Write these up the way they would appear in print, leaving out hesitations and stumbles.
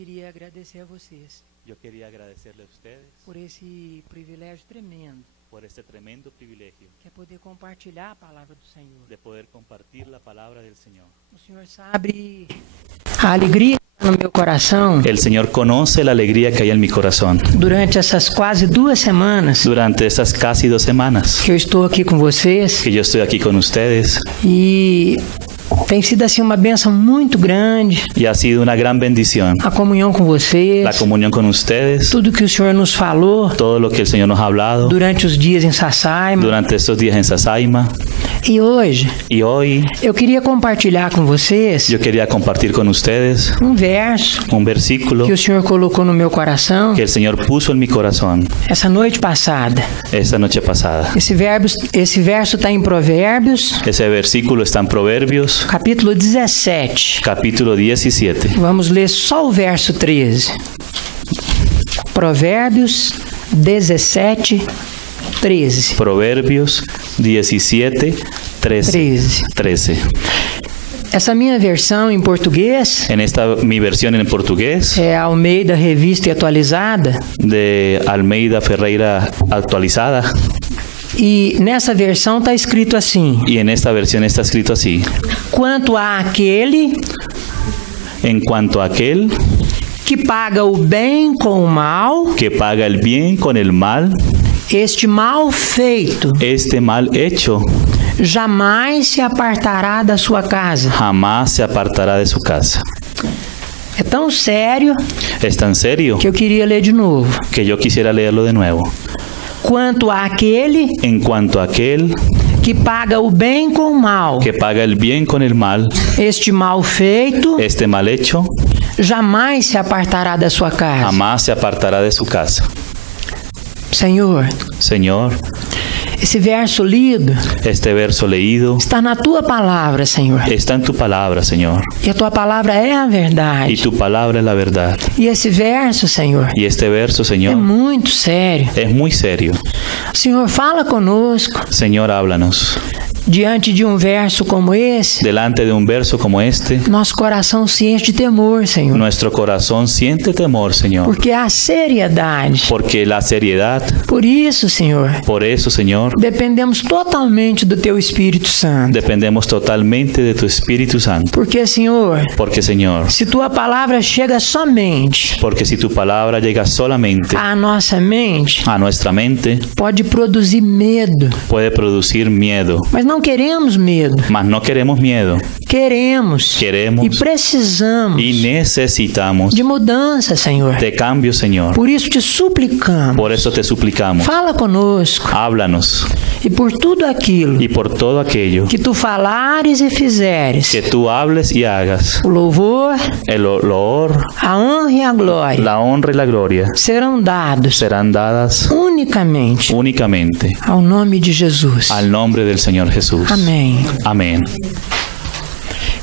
queria agradecer a vocês Yo quería agradecerle a ustedes por esse privilégio tremendo, por este tremendo privilegio que é poder compartilhar a palavra do Senhor. de poder compartir la palabra del Señor. O Senhor sabe a alegria que está no meu coração El Señor conoce la alegría que hay en mi corazón durante essas quase 2 semanas durante estas casi 2 semanas que eu estou aqui com vocês, que yo estoy aquí con ustedes, e tem sido assim uma bênção muito grande y ha sido una gran bendición a comunhão com vocês, la comunión con ustedes, tudo que o Senhor nos falou todo lo que el Señor nos ha hablado durante os dias em Sasaima. durante estos días en Sasaima. E hoje Y hoy eu queria compartilhar com vocês yo quería compartir con ustedes um verso un versículo que o Senhor colocou no meu coração que el Señor puso en mi corazón essa noite passada. esta noche pasada. Esse verso está em Provérbios, Ese versículo está en Proverbios, capítulo 17. capítulo 17. Vamos ler só o verso 13. Provérbios 17, 13. Proverbios 17, 13. 13. Essa minha versão em português En esta mi versión en portugués é a Almeida Revista e Atualizada. de Almeida Ferreira actualizada, E nessa versão está escrito assim: y en esta versión está escrito así: quanto a aquele en cuanto a aquel que paga o bem com o mal, que paga el bien con el mal, este mal feito este mal hecho jamais se apartará da sua casa. jamás se apartará de su casa. É tão sério Es tan serio que eu queria ler de novo. que yo quisiera leerlo de nuevo. Quanto a aquele En cuanto a aquel que paga o bem com o mal, que paga el bien con el mal, este mal feito este mal hecho jamais se apartará da sua casa. jamás se apartará de su casa. Senhor, Señor, esse verso lido este verso leído está na tua palavra, Senhor. está en tu palabra, Señor, E a tua palavra é a y verdade. tu palabra es la verdad. E esse verso, Senhor, Y este verso, é Señor, muito sério. es muy serio. Senhor, fala conosco Señor, háblanos. diante de um verso como esse. Delante de un verso como este, Nosso coração se enche de temor, Senhor, nuestro corazón siente temor, Señor, porque há seriedade. porque la seriedad, Por isso, Senhor, por eso, Señor, dependemos totalmente do Teu Espírito Santo. dependemos totalmente de tu Espíritu Santo. Porque, Senhor, Porque, Señor, se Tua palavra chega somente porque si tu palabra llega solamente à nossa mente, a nuestra mente, pode produzir medo. puede producir miedo. Mas não queremos medo. Mas no queremos miedo, Queremos Queremos e precisamos y necesitamos de mudança, Senhor. de cambio, Señor. Por isso te suplicamos. Por eso te suplicamos, Fala conosco. háblanos, E por tudo aquilo y por todo aquello que Tu falares e fizeres, que tú hables y hagas, o louvor, el loor, a honra e a glória la honra y la gloria serão dados serán dadas unicamente únicamente ao nome de Jesus. al nombre del Señor Jesús. Amém. Amén.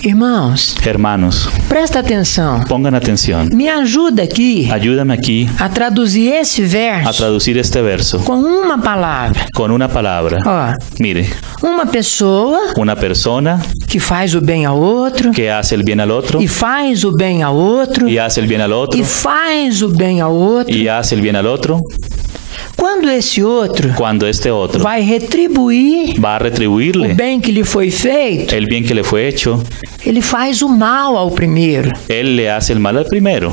Irmãos, Hermanos, presta atenção. pongan atención. Me ajuda aqui Ayúdame aquí a traduzir esse a verso traducir este verso com uma palavra. con una palabra. Ó, Mire, uma pessoa una persona que faz o bem ao outro que hace el bien al otro e faz o bem ao outro y hace el bien al otro e faz o bem ao outro. y hace el bien al otro, Quando esse outro cuando este otro vai retribuir va a o retribuirle bem que lhe foi feito, el bien que le fue hecho, ele faz o mal ao primeiro. él le hace el mal al primero.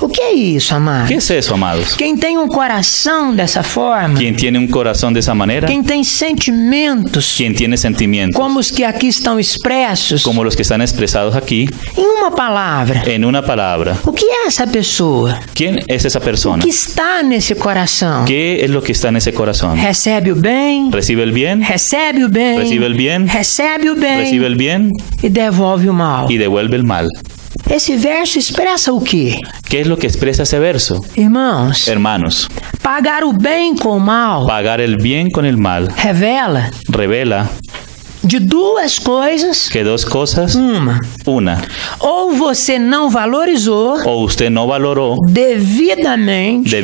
O que é isso, amado? ¿Qué es eso, amados? Quem tem um coração dessa forma, Quien tiene un corazón de esa manera, quem tem sentimentos quien tiene sentimientos como os que aqui estão expressos, como los que están expresados aquí, em uma palavra, en una palabra, o que é essa pessoa? ¿quién es esa O persona? que está nesse coração? ¿Qué es lo que está en ese corazón? Recebe o bem, ¿Recibe el bien? recebe o bem, ¿Recibe el bien? recebe o bem ¿Recibe el bien? e devolve o mal. Y devuelve el mal. Esse verso expressa o quê? ¿Qué es lo que expresa ese verso? Irmãos, Hermanos, pagar o bem com o mal pagar el bien con el mal revela revela de duas coisas, que dos cosas, una, ou você não valorizou o usted no valoró debidamente,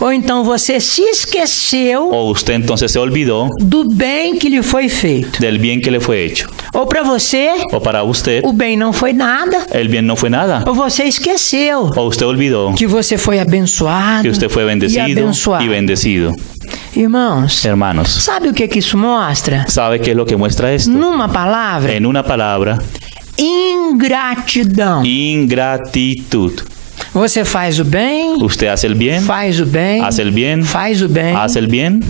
ou então você se esqueceu o usted entonces se olvidó do bem que lhe foi feito. del bien que le fue hecho. Ou para você, O para usted, o bem não foi nada, el bien no fue nada. ou você esqueceu O usted olvidó que você foi abençoado que usted fue e bendecido abençoado. y bendecido. Irmãos, Hermanos, sabe o que isso mostra? ¿sabe qué es lo que muestra esto? Numa palavra, En una palabra, ingratidão. ingratitud. Você faz o bem, Usted hace el bien, faz o bem, hace el bien, faz o bem. hace el bien.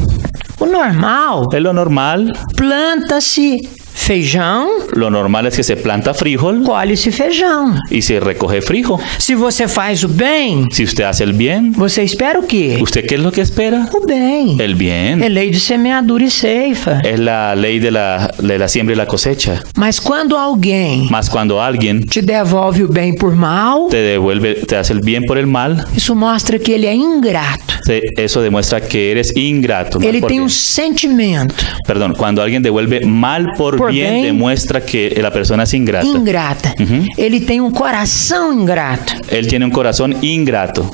O normal, Es lo normal. planta-se feijão, Lo normal es que se planta frijol colhe-se feijão. y se recoge frijol. Se você faz o bem, Si usted hace el bien, você espera o quê? ¿usted qué es lo que espera? O bem. El bien. É lei de semeadura e ceifa. Es la ley de la siembra y la cosecha. Mas quando alguém Mas cuando alguien te devolve o bem por mal, te hace el bien por el mal, isso mostra que ele é ingrato. eso demuestra que eres ingrato. Mal Ele por tem bien. sentimento Perdón, cuando alguien devuelve mal por bien, demuestra que la persona es ingrata. ingrata. Ele tem coração ingrato. Él tiene un corazón ingrato.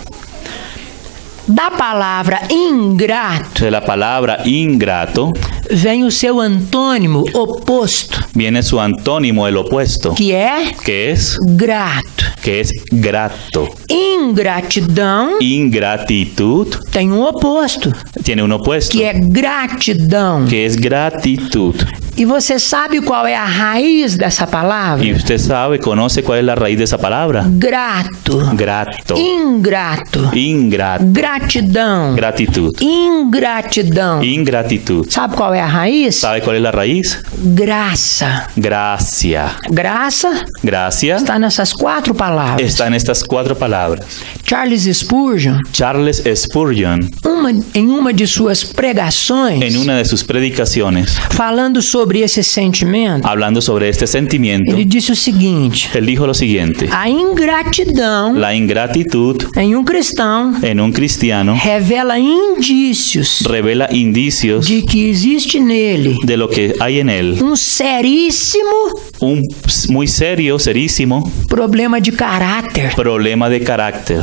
Da palavra ingrato De la palabra ingrato vem o seu antônimo oposto, viene su antónimo, el opuesto, que é que es grato. ingratidão. Ingratitud Tem oposto, tiene un opuesto, que é gratidão. que es gratitud. E você sabe qual é a raiz dessa palavra? Y usted conoce cuál es la raíz de esa palabra. Grato, Grato, ingrato, ingrato, gratidão, gratitud, ingratidão. ingratitud. Sabe qual é a raiz? ¿Sabe cuál es la raíz? Graça. Gracia. Graça Gracia está nessas quatro palavras. está en estas 4 palabras. Charles Spurgeon, Charles Spurgeon, em uma de suas pregações, en una de sus predicaciones, falando sobre esse sentimento, hablando sobre este sentimiento, ele disse o seguinte: él dijo lo siguiente: a ingratidão la ingratitud em cristão en un cristiano revela indícios revela indicios de que existe nele de lo que hay en él, seríssimo un muy serísimo problema de caráter, problema de carácter,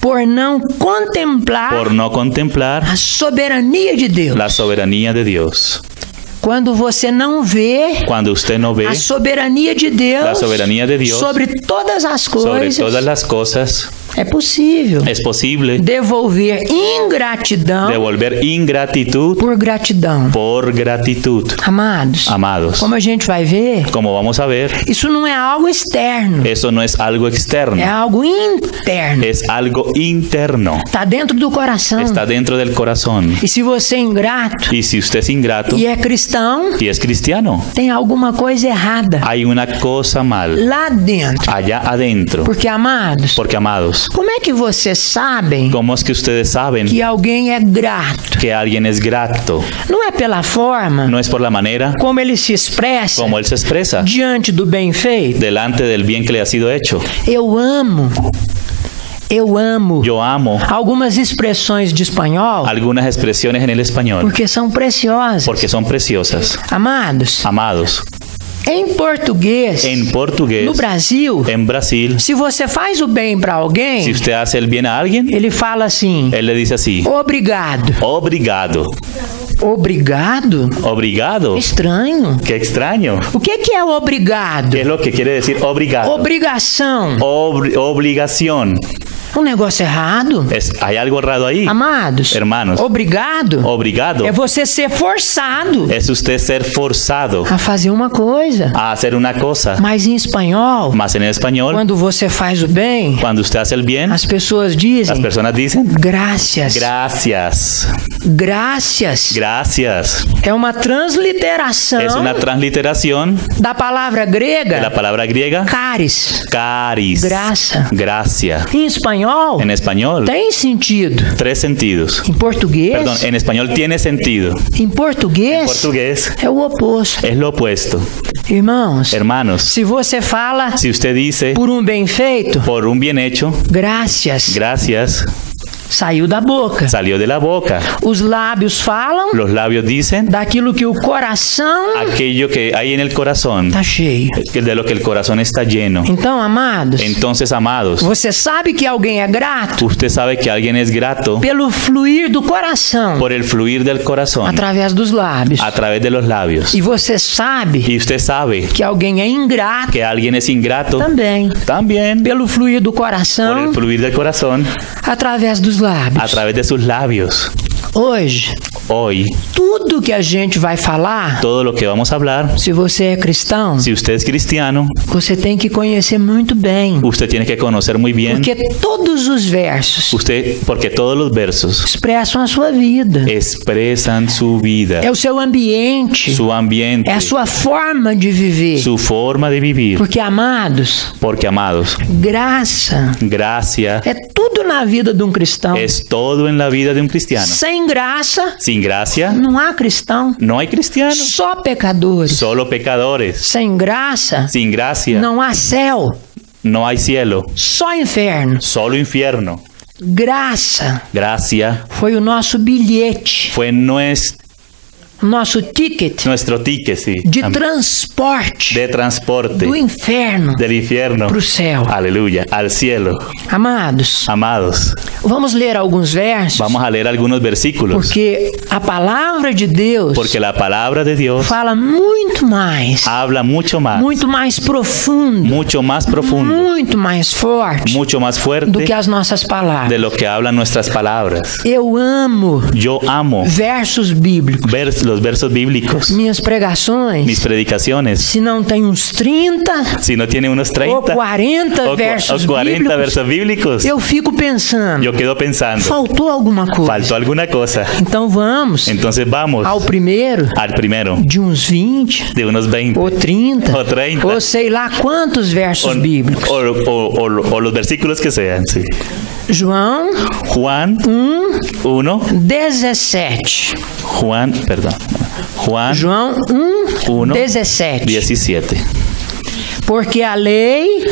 por não contemplar por no contemplar a soberania de Deus. la soberanía de Dios. Quando você não vê Cuando usted no ve a soberania de Deus, la soberanía de Dios sobre todas as sobre coisas, todas las cosas, é possível es posible devolver ingratidão devolver ingratitud por gratidão. por gratitud. Amados, Amados, como a gente vai ver, como vamos a ver, isso não é algo externo, eso no es algo é externo, algo interno. es algo interno, Está dentro do coração. está dentro del corazón. E se você é ingrato Y si usted es ingrato e é cristão, y es cristiano, tem alguma coisa errada hay una cosa mal lá dentro. allá adentro. Porque, amados, Porque, amados, como é que vocês sabem ¿cómo es que ustedes saben que alguém é grato? que alguien es grato? Não é pela forma No es por la manera como ele se expressa como él se expresa diante do bem feito. delante del bien que le ha sido hecho. Eu amo Yo amo algumas expressões de espanhol algunas expresiones en el español porque são preciosas. porque son preciosas. Amados, Amados, em português, en portugués, no Brasil, en Brasil, se você faz o bem para si alguém, usted hace el bien a alguien, ele fala assim: él le dice así: obrigado. obrigado. Obrigado? Obrigado. Estranho. Qué extraño. O que é obrigado? ¿Qué es lo que quiere decir obrigado? Obrigação. Obligación. Um negócio errado. ¿Hay algo errado ahí? Amados, Hermanos, obrigado obrigado é você ser forçado es usted ser forzado a fazer uma coisa. a hacer una cosa. Mas em espanhol, Más en el español, quando você faz o bem, cuando usted hace el bien, as pessoas las dizem personas dicen gracias. gracias. Gracias. Gracias. É uma transliteração Es una transliteración da palavra de grega la palabra griega caris. caris. Graça. Gracia. Em espanhol, En español, tem sentido. 3 sentidos. Em português, Perdón, en español tiene sentido. em português, Portugués é o oposto. es lo opuesto. Irmãos, Hermanos, se você fala si usted dice por bem feito, por un bien hecho, gracias. gracias, saiu da boca. salió de la boca. Os lábios falam Los labios dicen daquilo que o coração aquello que hay en el corazón, está cheio. de lo que el corazón está lleno. Então, amados, Entonces, amados, você sabe que alguém é grato usted sabe que alguien es grato pelo fluir do coração por el fluir del corazón através dos lábios. a través de los labios. E você sabe Y usted sabe que alguém é ingrato que alguien es ingrato também también pelo fluir do por coração el fluir del corazón através dos a lábios. través de sus labios. Hoje, Hoy, tudo que a gente vai falar, todo lo que vamos a hablar, se você é cristão, si usted es cristiano, você tem que conhecer muito bem, usted tiene que conocer muy bien, porque todos os versos porque todos los versos expressam a sua vida. expresan su vida, É o seu ambiente, su ambiente, é a sua forma de viver. su forma de vivir. Porque, amados, Porque, amados, graça gracia é tudo na vida de um cristão. es todo en la vida de un cristiano. Sem graça, Sin gracia, não há cristão. no hay cristiano, Só pecadores. solo pecadores. Sem graça, Sin gracia, não há céu. no hay cielo, Só inferno. solo infierno. Graça Gracia foi o nosso bilhete, fue nosso ticket nuestro ticket, sí, de transporte de transporte do inferno del infierno, para o céu. aleluya, al cielo. Amados, Amados, vamos ler alguns versos, vamos a leer algunos versículos, porque a palavra de Deus porque la palabra de Dios fala muito mais, habla mucho más profundo, mucho más profundo, muito mais forte mucho más do fuerte que as nossas de palavras. lo que hablan nuestras palabras. Eu amo Yo amo versos bíblicos. los versos bíblicos, Minhas pregações, mis predicaciones. se não tem uns 30 Si no tiene unos ou 30 40 versos o 40 bíblicos, versos bíblicos, eu fico pensando, yo quedo pensando, faltou alguma coisa. faltó alguna cosa. Então vamos Entonces vamos ao primeiro al primero, de uns 20 de unos 20 ou 30 o 30 ou sei lá quantos versos bíblicos. o los versículos que sean. Sí. João Juan 1, 17. Juan 1, 17. 17. Porque a lei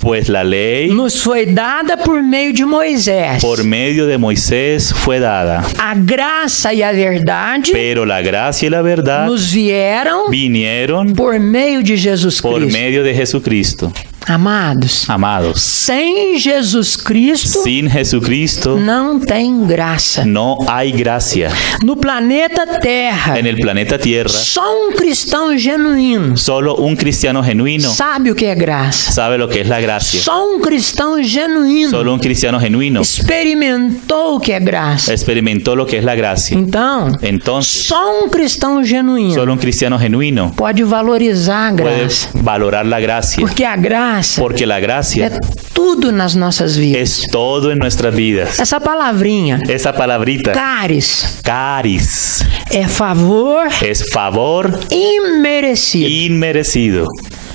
Pues la ley nos foi dada por meio de Moisés. por medio de Moisés fue dada, A graça e a verdade pero la gracia y la verdad nos vieram vinieron por meio de Jesus por Cristo. medio de Jesucristo. Amados, Amados, sem Jesus Cristo sin Jesucristo não tem graça. no hay gracia. No planeta Terra, En el planeta Tierra, só um cristão genuíno solo un cristiano genuino sabe o que é graça. sabe lo que es la gracia. Só um cristão genuíno Solo un cristiano genuino experimentou o que é graça. experimentó lo que es la gracia. Então, Entonces, só um cristão genuíno solo un cristiano genuino pode valorizar a puede graça. valorar la gracia, Porque a graça porque la é gracia tudo nas nossas vidas. es todo en nuestras vidas. Essa palavrinha, Esa palabrita, caris, caris, é favor es favor imerecido. inmerecido.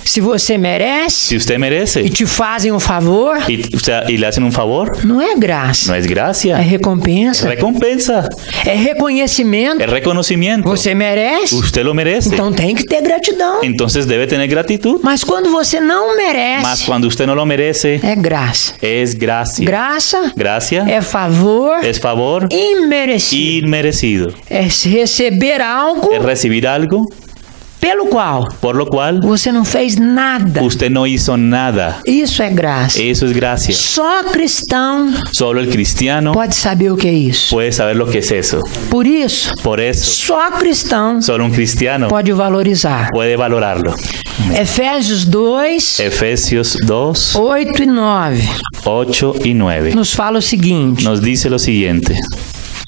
Se você merece Si usted merece e te fazem um favor, y le hacen un favor, não é graça, no es é gracia, recompensa, recompensa, é reconhecimento. es reconocimiento. Você merece, Usted lo merece. então tem que ter gratidão. Entonces debe tener gratitud. Mas quando você não Mas merece, cuando usted no lo merece, é graça. es gracia. Graça Gracia é favor es favor imerecido. inmerecido. É receber algo Es recibir algo pelo qual por lo cual você não fez nada. usted no hizo nada. Isso é graça. Eso es gracia. Só cristão Solo el cristiano pode saber o que é isso. puede saber lo que es eso. Por isso, Por eso, só cristão solo un cristiano pode valorizar. puede valorarlo. Efésios 2, Efesios 2, 8 e 9 8 y 9 nos fala o seguinte: nos dice lo siguiente.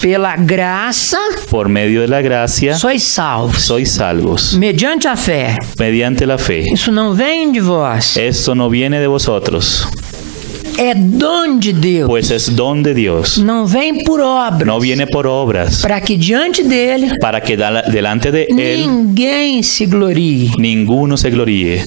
pela graça Por medio de la gracia sois salvos, sois salvos, mediante a fé. mediante la fe. Isso não vem de vós, Esto no viene de vosotros, é dom de Deus. pues es don de Dios. Não vem por obra, No viene por obras, para que diante dele para que delante de Él ninguém se glorie. ninguno se gloríe.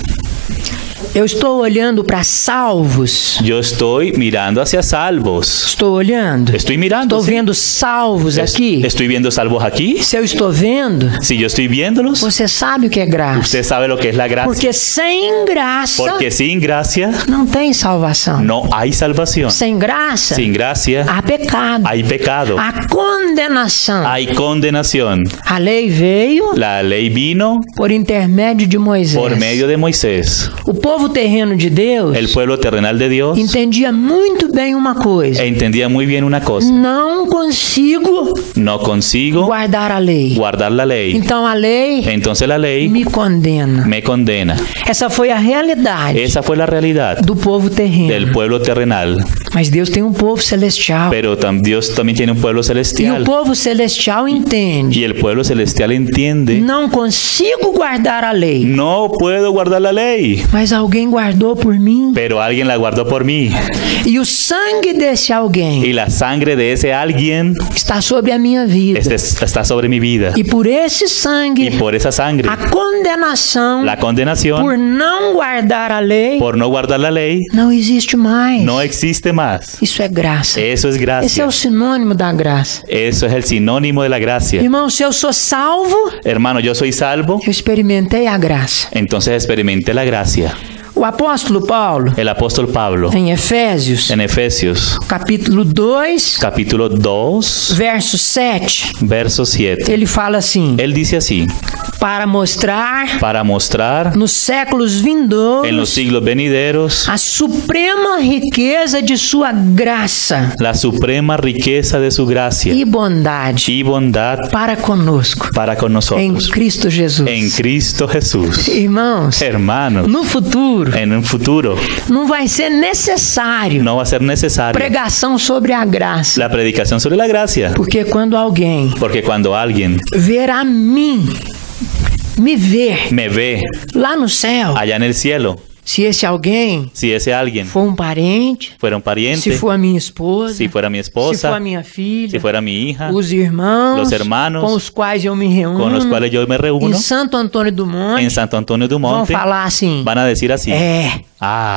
Eu estou olhando para salvos. Yo estoy mirando hacia salvos. Estou olhando. Estoy mirando. Estou ¿sí? vendo salvos aqui. Estoy viendo salvos aquí. Se eu estou vendo, Si yo estoy viéndolos, você sabe o que é graça. usted sabe lo que es la gracia. Porque sem graça Porque sin gracia não tem salvação. no hay salvación. Sem graça Sin gracia há pecado. hay pecado. Há condenação. Hay condenación. A lei veio La ley vino por intermédio de Moisés. por medio de Moisés. O povo terreno de Deus El pueblo terrenal de Dios entendia muito bem uma coisa. entendía muy bien una cosa. Não consigo No consigo guardar a lei. guardar la ley. Então a lei Entonces la ley me condena. me condena. Essa foi a realidade Esa fue la realidad do povo del terreno. pueblo terrenal. Mas Deus tem um povo celestial. Pero Dios también tiene un pueblo E o celestial. povo celestial entende. Y el pueblo celestial entiende, Não consigo guardar a lei. no puedo guardar la ley. Mas alguém guardou por mim. Pero alguien la guardó por mí. E o sangue desse alguém Y la sangre de ese alguien está sobre a minha vida. está sobre mi vida. E por esse Y sangue, por esa sangre, a condenação la condenación por não guardar a lei por no guardar la ley não existe mais. no existe más. Isso é graça. Eso es Esse é gracia. o sinônimo da graça. Eso es el sinónimo de la gracia. Irmão, se eu sou salvo, Hermano, yo soy salvo, eu experimentei a graça. entonces experimenté la gracia. O apóstolo Paulo, El apóstol Pablo, em Efésios, en Efesios, capítulo 2, capítulo 2, verso 7, verso 7. ele fala assim: Él dice así, para mostrar para mostrar nos séculos en los vindouros siglos venideros a suprema riqueza de sua graça la suprema riqueza de su gracia e bondade y bondad para conosco para con em nosotros Cristo Jesus. en Cristo Jesús. Irmãos, Hermanos, no futuro en un futuro não vai ser necessário no va a ser necesario pregação sobre a graça, la predicación sobre la gracia, porque quando alguém porque cuando alguien ver a mim, me ver me ve lá no céu, allá en el cielo, se esse alguém si ese alguien for um parente, fuera un se pariente, for a minha esposa, si fuera mi se for a esposa, minha filha, si fuera mi hija, os irmãos los hermanos com os quais eu me reúno con los cuales yo me em reúno Santo Antônio do Monte, en Santo Antonio du vão Monte, falar assim: van a decir así, é,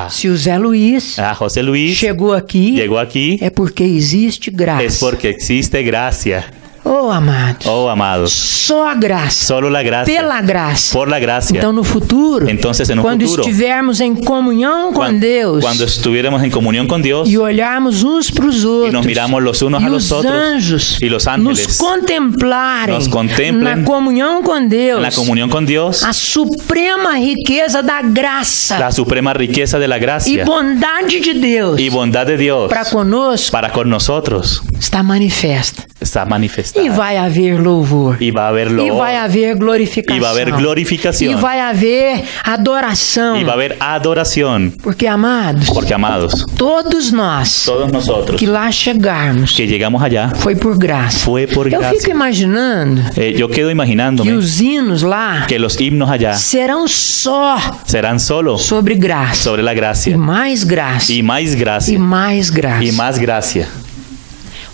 se o Zé Luiz José Luis chegou aqui, llegó aquí é porque existe graça. es porque existe gracia. Oh, amados, Oh, amados, só a graça, solo la gracia, pela graça. por la gracia. Então, no futuro, Entonces, en un quando futuro, estivermos em comunhão com Deus cuando estuviéramos en comunión con Dios e olharmos uns para os outros, y nos miramos los unos e a os los otros anjos y los nos ángeles contemplarem nos contemplen na comunhão com Deus, en la comunión con Dios, a suprema riqueza da graça la suprema riqueza de la e gracia bondade de Deus y bondad de Dios para conosco para con nosotros está manifesta. está E manifestada. vai haver louvor. Y va a haber E vai haber glorificação. y va a haber E glorificación. vai haver adoração. Y va a haber adoración. Porque, amados, Porque, amados, todos nós todos nosotros que lá chegarmos que llegamos allá foi por graça. fue por Eu fico gracia. imaginando Yo quedo que imaginándome os hinos lá que los himnos allá serão só serán solo sobre graça. sobre la E gracia. mais graça. Y más E gracia. mais graça. Y más gracia.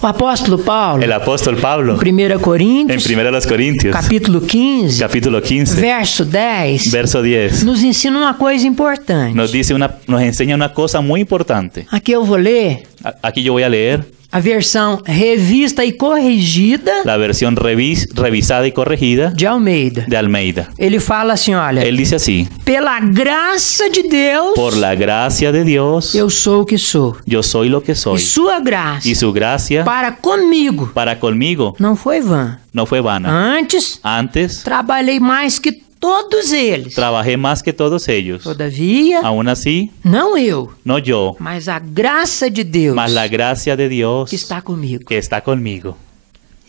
O apóstolo Paulo, El apóstol Pablo, em 1 en Coríntios, 1 Corintios, capítulo 15, capítulo 15, verso 10, verso 10, nos ensina uma coisa importante. nos enseña una cosa muy importante. Aqui eu vou ler Aquí yo voy a leer a versão revista e corrigida la versión revisada y corregida de Almeida. de Almeida. Ele fala assim, olha, Él dice así: pela graça de Deus, por la gracia de Dios, eu sou o que sou. yo soy lo que E soy. sua graça Y su gracia para comigo para conmigo não foi vã. no fue vana. Antes, Antes trabalhei mais que todos eles. trabajé más que todos ellos. Todavia, Aún así, não eu, no yo, mas a graça de Deus mas la gracia de Dios que está comigo. que está conmigo.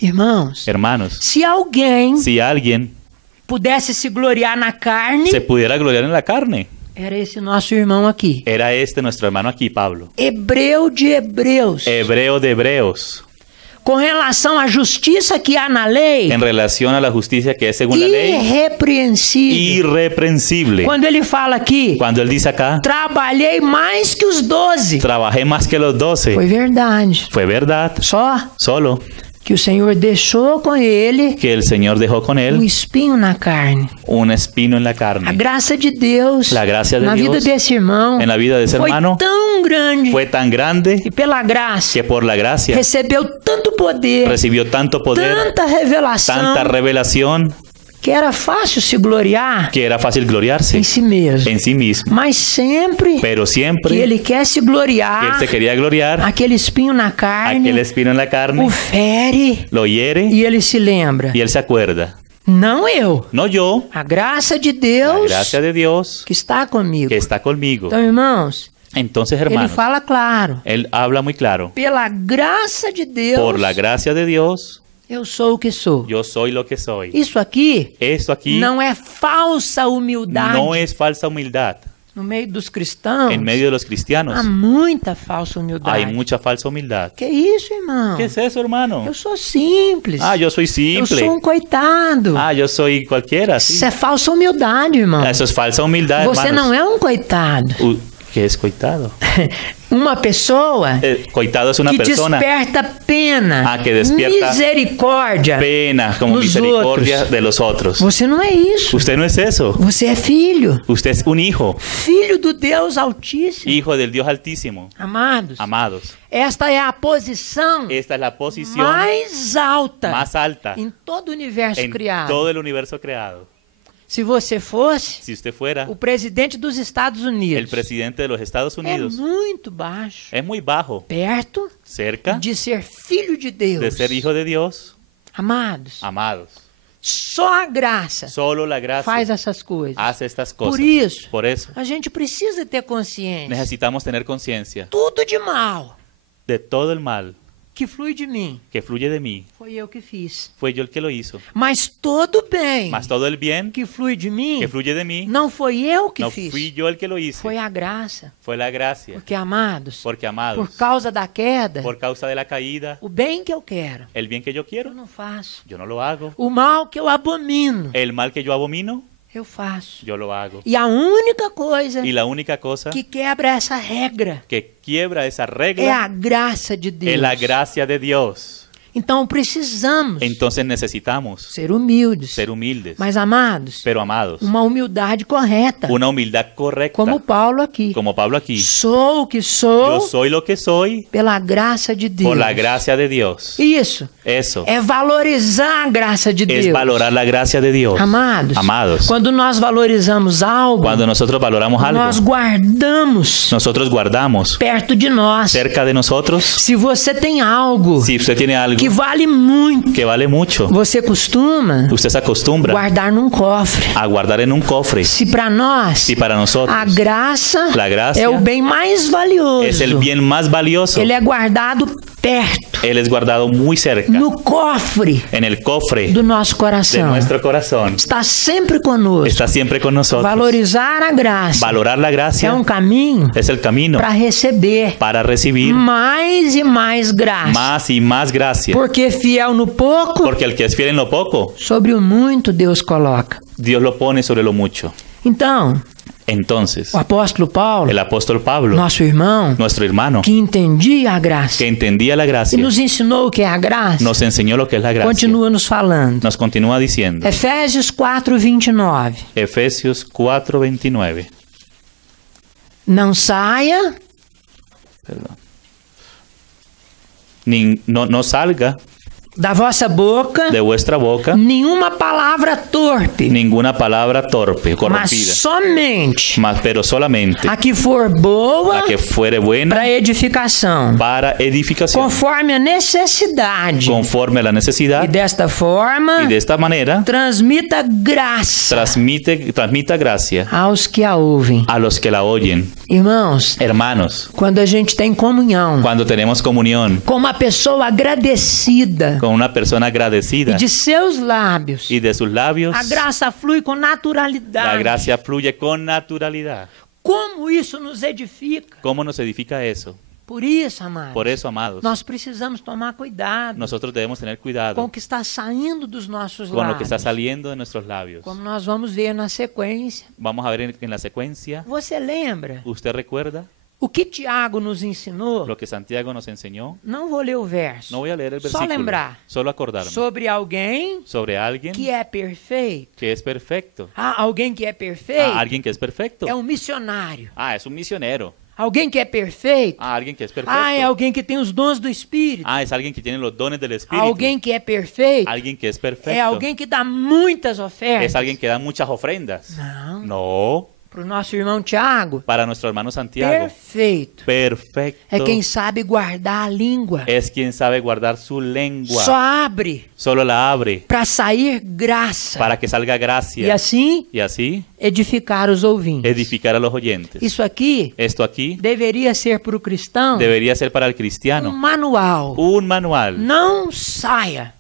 Irmãos, Hermanos, se alguém si alguien pudesse se gloriar na carne, se pudiera gloriar en la carne, era esse nosso irmão aqui. era este nuestro hermano aquí, Pablo. Hebreu de hebreus. Hebreo de hebreos. Com relação à justiça que há na lei, En relación a la justicia que es según la ley, irrepreensível. irreprensible. Quando ele fala aqui, Cuando él dice acá, trabalhei mais que os 12. trabajé más que los 12, Foi verdade. fue verdad, Só solo. que o Senhor deixou com ele que el Señor dejó con él espinho na carne. un espino en la A carne. graça de Deus La gracia de na vida Dios desse irmão en la vida de ese foi hermano tão grande fue tan grande e pela graça que por la gracia recebeu tanto poder, recibió tanto poder, tanta revelação, tanta revelación, que era fácil se gloriar que era fácil gloriarse em si mesmo. en sí mismo. Mas sempre Pero que siempre ele quer se que gloriar, él se quería gloriar, aquele espinho na carne aquel espino en la carne o fere lo hiere e ele se lembra. y él se acuerda. Não eu. No yo, A graça de la Deus gracia de Dios que está comigo. que está conmigo. Então, irmãos, Entonces, ele hermanos, fala claro. él habla muy claro. Pela graça de Deus, Por la gracia de Dios, eu sou o que sou. yo soy lo que soy. Isso aqui Esto aquí não é falsa humildade. no es falsa humildad. No meio dos cristãos, En medio de los cristianos há muita falsa humildade. hay mucha falsa humildad. Que isso, irmão? ¿Qué es eso, hermano? Eu sou simples. Ah, yo soy Eu simple. sou um coitado. Ah, yo soy cualquiera. sí. Isso é falsa humildade, irmão. Eso es falsa humildad, Você hermanos. não é um coitado. ¿Qué es coitado? Uma pessoa Coitado es una que persona desperta pena, que despierta misericórdia. pena como Nos misericordia outros. de los otros. Você não é isso. Usted no es eso. Você é filho. Usted es un hijo, Filho do Deus Altíssimo. hijo del Dios Altísimo. Amados, Amados, esta é a posição esta es la posición mais alta más alta em todo o universo en criado. todo el universo creado. Se você fosse Si usted fuera o presidente dos Estados el Unidos, presidente de los Estados é Unidos, muito baixo, es muy bajo, perto cerca de ser filho de Deus. de ser hijo de Dios. Amados, Amados, só a graça solo la gracia faz essas coisas. hace estas cosas. Por isso, Por eso a gente precisa ter consciência. necesitamos tener conciencia Tudo de mal de todo el mal que flui de mim, que fluye de mí. foi eu que fiz. Fue yo el que lo hizo. Mas todo bem Mas todo el bien que flui de mim, que fluye de mí, não foi eu que no fiz. fui yo el que lo hice. Foi a graça. Fue la gracia. Porque, amados, Porque, por amados, causa da queda, por causa de la caída, o bem que eu quero, el bien que yo eu quiero, não faço. yo no lo hago. O mal que eu abomino, El mal que yo abomino, eu faço. yo lo hago. E a única coisa Y la única cosa que quebra essa regra que quiebra esa é regla a graça de Deus. es la gracia de Dios. Então precisamos Entonces necesitamos ser humildes. ser humildes, Mas, amados, pero amados. uma humildade correta. Una humildad correcta, Como Paulo aqui. como Pablo aquí. Sou o que Yo sou soy lo que soy pela graça de Deus. por la gracia de Dios. Isso Eso é valorizar a graça de Deus. es valorar la gracia de Dios. Amados, Amados, quando nós valorizamos algo, cuando nosotros valoramos algo, nós guardamos nosotros guardamos perto de nós. cerca de nosotros. Se você tem algo Si usted tiene algo que vale muito, que vale mucho, você costuma usted se acostumbra guardar num cofre. a guardar en un cofre. Se para nós Si para nosotros a graça la gracia é o bem mais valioso, es el bien más valioso, ele é guardado perto, él es guardado muy cerca, no cofre en el cofre do nosso de coração. nuestro corazón. Está sempre conosco. Está siempre con nosotros. Valorizar a graça Valorar la é gracia um caminho es el camino para receber para recibir mais e mais graça. más y más gracia. Porque fiel no pouco, Porque el que es fiel en lo poco, sobre o muito Deus coloca. Dios lo pone sobre lo mucho. Então, Entonces, o apóstolo Paulo, el apóstol Pablo, nosso irmão, nuestro hermano, que entendia a graça que entendía la e gracia, nos ensinou o que é a graça, nos enseñó lo que es la gracia. continua nos falando. Nos continúa diciendo, Efésios 4:29. Efesios 4:29. Não saia Perdón. No salga da vossa boca de vuestra boca nenhuma palavra torpe, ninguna palabra torpe, mas corrompida, somente pero solamente a que for boa la que fuere buena para edificação, para edificación, conforme a necessidade. conforme a la E necesidad, desta forma, y de esta manera transmita graça transmita gracia aos que a ouvem. a los que la oyen. Irmãos, Hermanos, quando a gente tem comunhão cuando tenemos comunión com uma pessoa agradecida con una persona e agradecida de seus lábios, y de sus labios, a graça flui com la naturalidade. gracia fluye con naturalidad. Como isso nos edifica? ¿Cómo nos edifica eso? Por isso, amados, Por eso, amados, nós precisamos tomar cuidado nosotros debemos tener com o cuidado que está saindo dos nossos con lo que está lábios. saliendo de nuestros labios. Como nós vamos ver na sequência. Vamos a ver en la secuencia. Você lembra ¿Usted recuerda O que Tiago nos ensinou, lo que Santiago nos enseñó, não vou ler o verso, no voy a leer el só versículo, lembrar, solo acordarme, sobre alguém sobre alguien que é perfeito. que es perfecto. Ah, alguém que é perfeito Alguien que es perfecto. é um missionário. Es un misionero. Alguém que é perfeito, Alguien que es perfecto. é alguém que tem os dons do Espírito. Es alguien que tiene los dones del Espíritu. Alguém que é perfeito Alguien que es perfecto. é alguém que dá muitas ofertas. Es alguien que da muchas ofrendas. Não. No. Para o nosso irmão Tiago, Para nuestro hermano Santiago, perfeito perfecto é quem sabe guardar a língua. es quien sabe guardar su lengua. Só abre Solo la abre para sair graça. para que salga gracia. E assim, Y así edificar os ouvintes. edificar a los oyentes. Isso aqui Esto aquí deveria ser para o cristão debería ser para el um cristiano manual. un manual. Não saia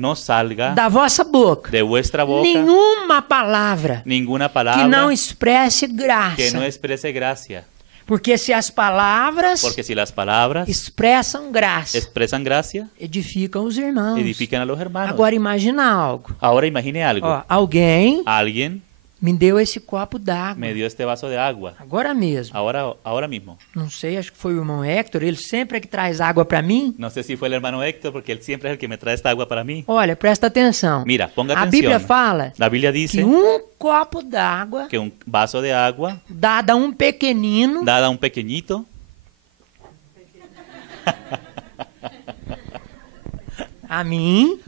No salga da vossa boca de vuestra boca nenhuma palavra ninguna que palabra não expresse que graça. no exprese gracia. Porque se as palavras Porque si las palabras expressam graça, expresan gracia, edificam os irmãos. edifican a los hermanos. Agora imagina algo. Ahora imagine algo. Ó, alguém Alguien me deu esse copo d'água. me dio este vaso de agua. Agora mesmo. Ahora mismo. Não sei, acho que foi o irmão Héctor. Ele sempre é que traz água para mim. No sé si fue el hermano Héctor, porque él siempre es el que me trae esta agua para mí. Olha, presta atenção. Mira, ponga A atención. Bíblia fala La Biblia que dice copo d'água que un vaso de agua dada a um pequenino dada a un pequeñito a mim,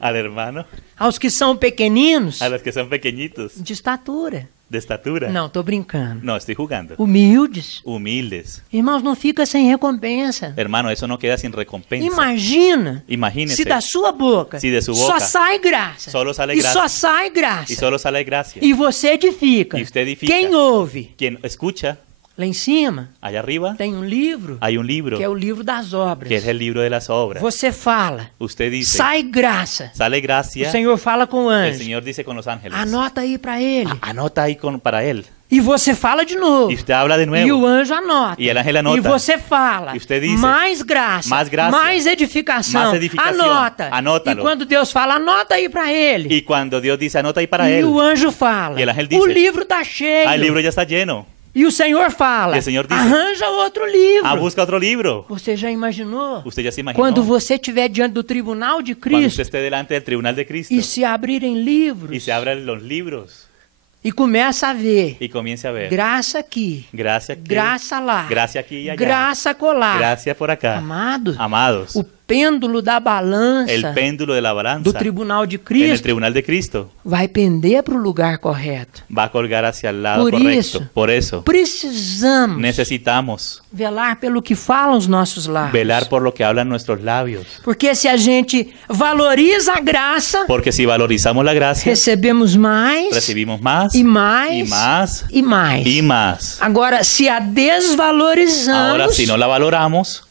al hermano, aos que são pequeninos a los que son pequeñitos de estatura. de estatura. Não, tô brincando. No, estoy jugando. Humildes. Humildes. Irmãos, não fica sem recompensa. Hermano, eso no queda sin recompensa. Imagina Imagínese se da sua boca se de su só boca sai graça. solo sale E graça. só sai graça. y solo sale gracia. E você edifica. Y usted edifica. Quem ouve? Quien escucha, Lá em cima allá arriba, tem um livro hay un libro que é o livro das obras. que es el libro de las obras. Você fala, Usted dice, sai graça. sale O gracia. Senhor fala com o El anjo. Señor dice con los ángeles. Anota aí para ele. Anota ahí para él. E você fala de novo. Y usted habla de E nuevo. o anjo anota. E el ángel anota. E você fala. E usted dice, mais graça. mais graça. Mais edificação. Mais edificação. Anota. Anótalo. E quando Deus fala, anota aí para ele. Y cuando Dios dice, anota ahí para E él. o anjo fala. E el ángel dice, o livro está cheio. El libro ya está lleno. E o Senhor fala. E o Senhor dice, arranja outro livro. Busca otro libro. Você já imaginou? Usted ya se imaginó. Quando você estiver diante do tribunal de Cuando Cristo usted esté delante del tribunal de Cristo. e se abrirem livros Y se abran los libros. e começa a ver Y comience a ver. graça aqui, Gracia aquí. graça lá, Gracia aquí y allá. graça colar. Gracia por acá. Amado, Amados. o pêndulo da balança El péndulo de la balanza. do tribunal de En el Cristo tribunal de Cristo. vai pender para o lugar correto. Va a colgar hacia el lado Por correcto. isso, Por eso. Precisamos Necesitamos velar pelo que falam os nossos lábios. velar por lo que hablan nuestros labios. Porque se a gente valoriza a graça, Porque si valorizamos la gracia, recebemos mais recibimos más e mais y más e mais. y más. Agora, se a desvalorizamos, Ahora, si no la valoramos,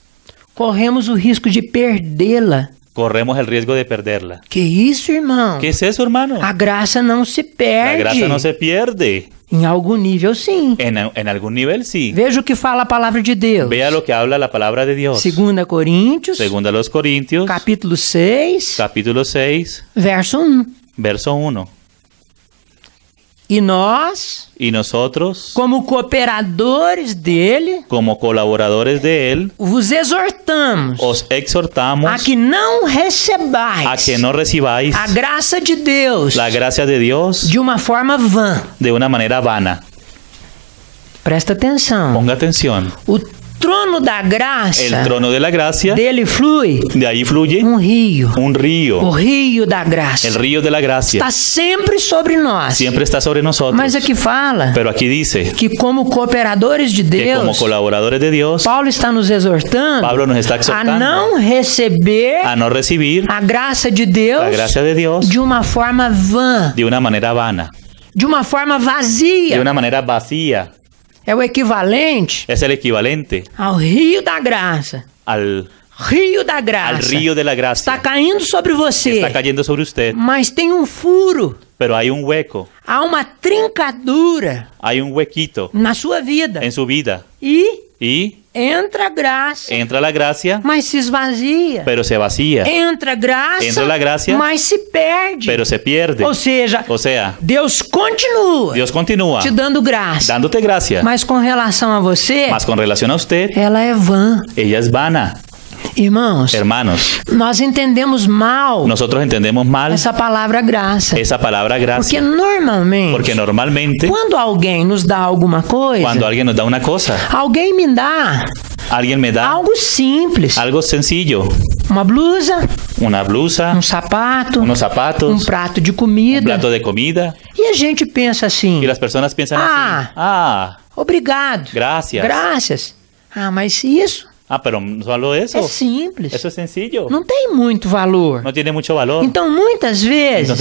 corremos o risco de perdê-la. corremos el riesgo de perderla. Que isso, irmão? ¿Qué es eso, hermano? A graça não se La perde. gracia no se pierde. Em algum nível, sim. En algún nivel, sí. Veja o que fala a palavra de Deus. Vea lo que habla la palabra de Dios. 2 Coríntios, Segunda a los Corintios, capítulo 6, capítulo 6, verso 1. verso 1. E nós, Y nosotros, como cooperadores dele, como colaboradores de Él, vos exortamos os exhortamos a que não recebais a que no recibáis a graça de Deus la gracia de Dios de uma forma vã. de una manera vana. Presta atenção. Ponga atención. O trono da graça, El trono de la gracia, dele flui de ahí fluye rio. un O río. rio da graça El río de la gracia está sempre sobre nós. siempre está sobre nosotros. Mas aqui fala Pero aquí dice que como cooperadores de que como Deus, colaboradores de Dios, Paulo está nos exortando Pablo nos está a exhortando não receber a no recibir a graça de Deus la gracia de Dios de uma forma vã, de una manera vana, de uma forma vazia. de una manera vacía. É o equivalente Es el equivalente ao rio da graça. al Rio da graça. río de la Está gracia caindo sobre que você, está cayendo sobre usted, mas tem um furo, pero hay un hueco, há uma trincadura hay un huequito na sua vida. en su vida E y Entra graça, entra la gracia, mas se esvazia. pero se vacía. Entra Entra la gracia, mas se perde. Pero se pierde. Ou seja, Deus continua Dios continúa te dando graça. dándote gracia. Mas com relação a você, Mas con relación a usted, ela é vã. ella es vana. Irmãos, Hermanos, nós entendemos mal nosotros entendemos mal essa palavra graça. esa palabra Porque gracia. normalmente, Normalmente, quando alguém nos dá alguma coisa, cuando alguien nos da una cosa, alguém me dá alguien me da algo simples. algo sencillo. Uma blusa, Una blusa, sapato, unos zapatos, prato de un comida. plato de comida. E a gente pensa assim, Y las personas piensan así. Obrigado. Gracias. Graças. Mas isso Pero solo eso. é simples. Eso es sencillo. Não tem muito valor. No tiene mucho valor. Então, muitas vezes,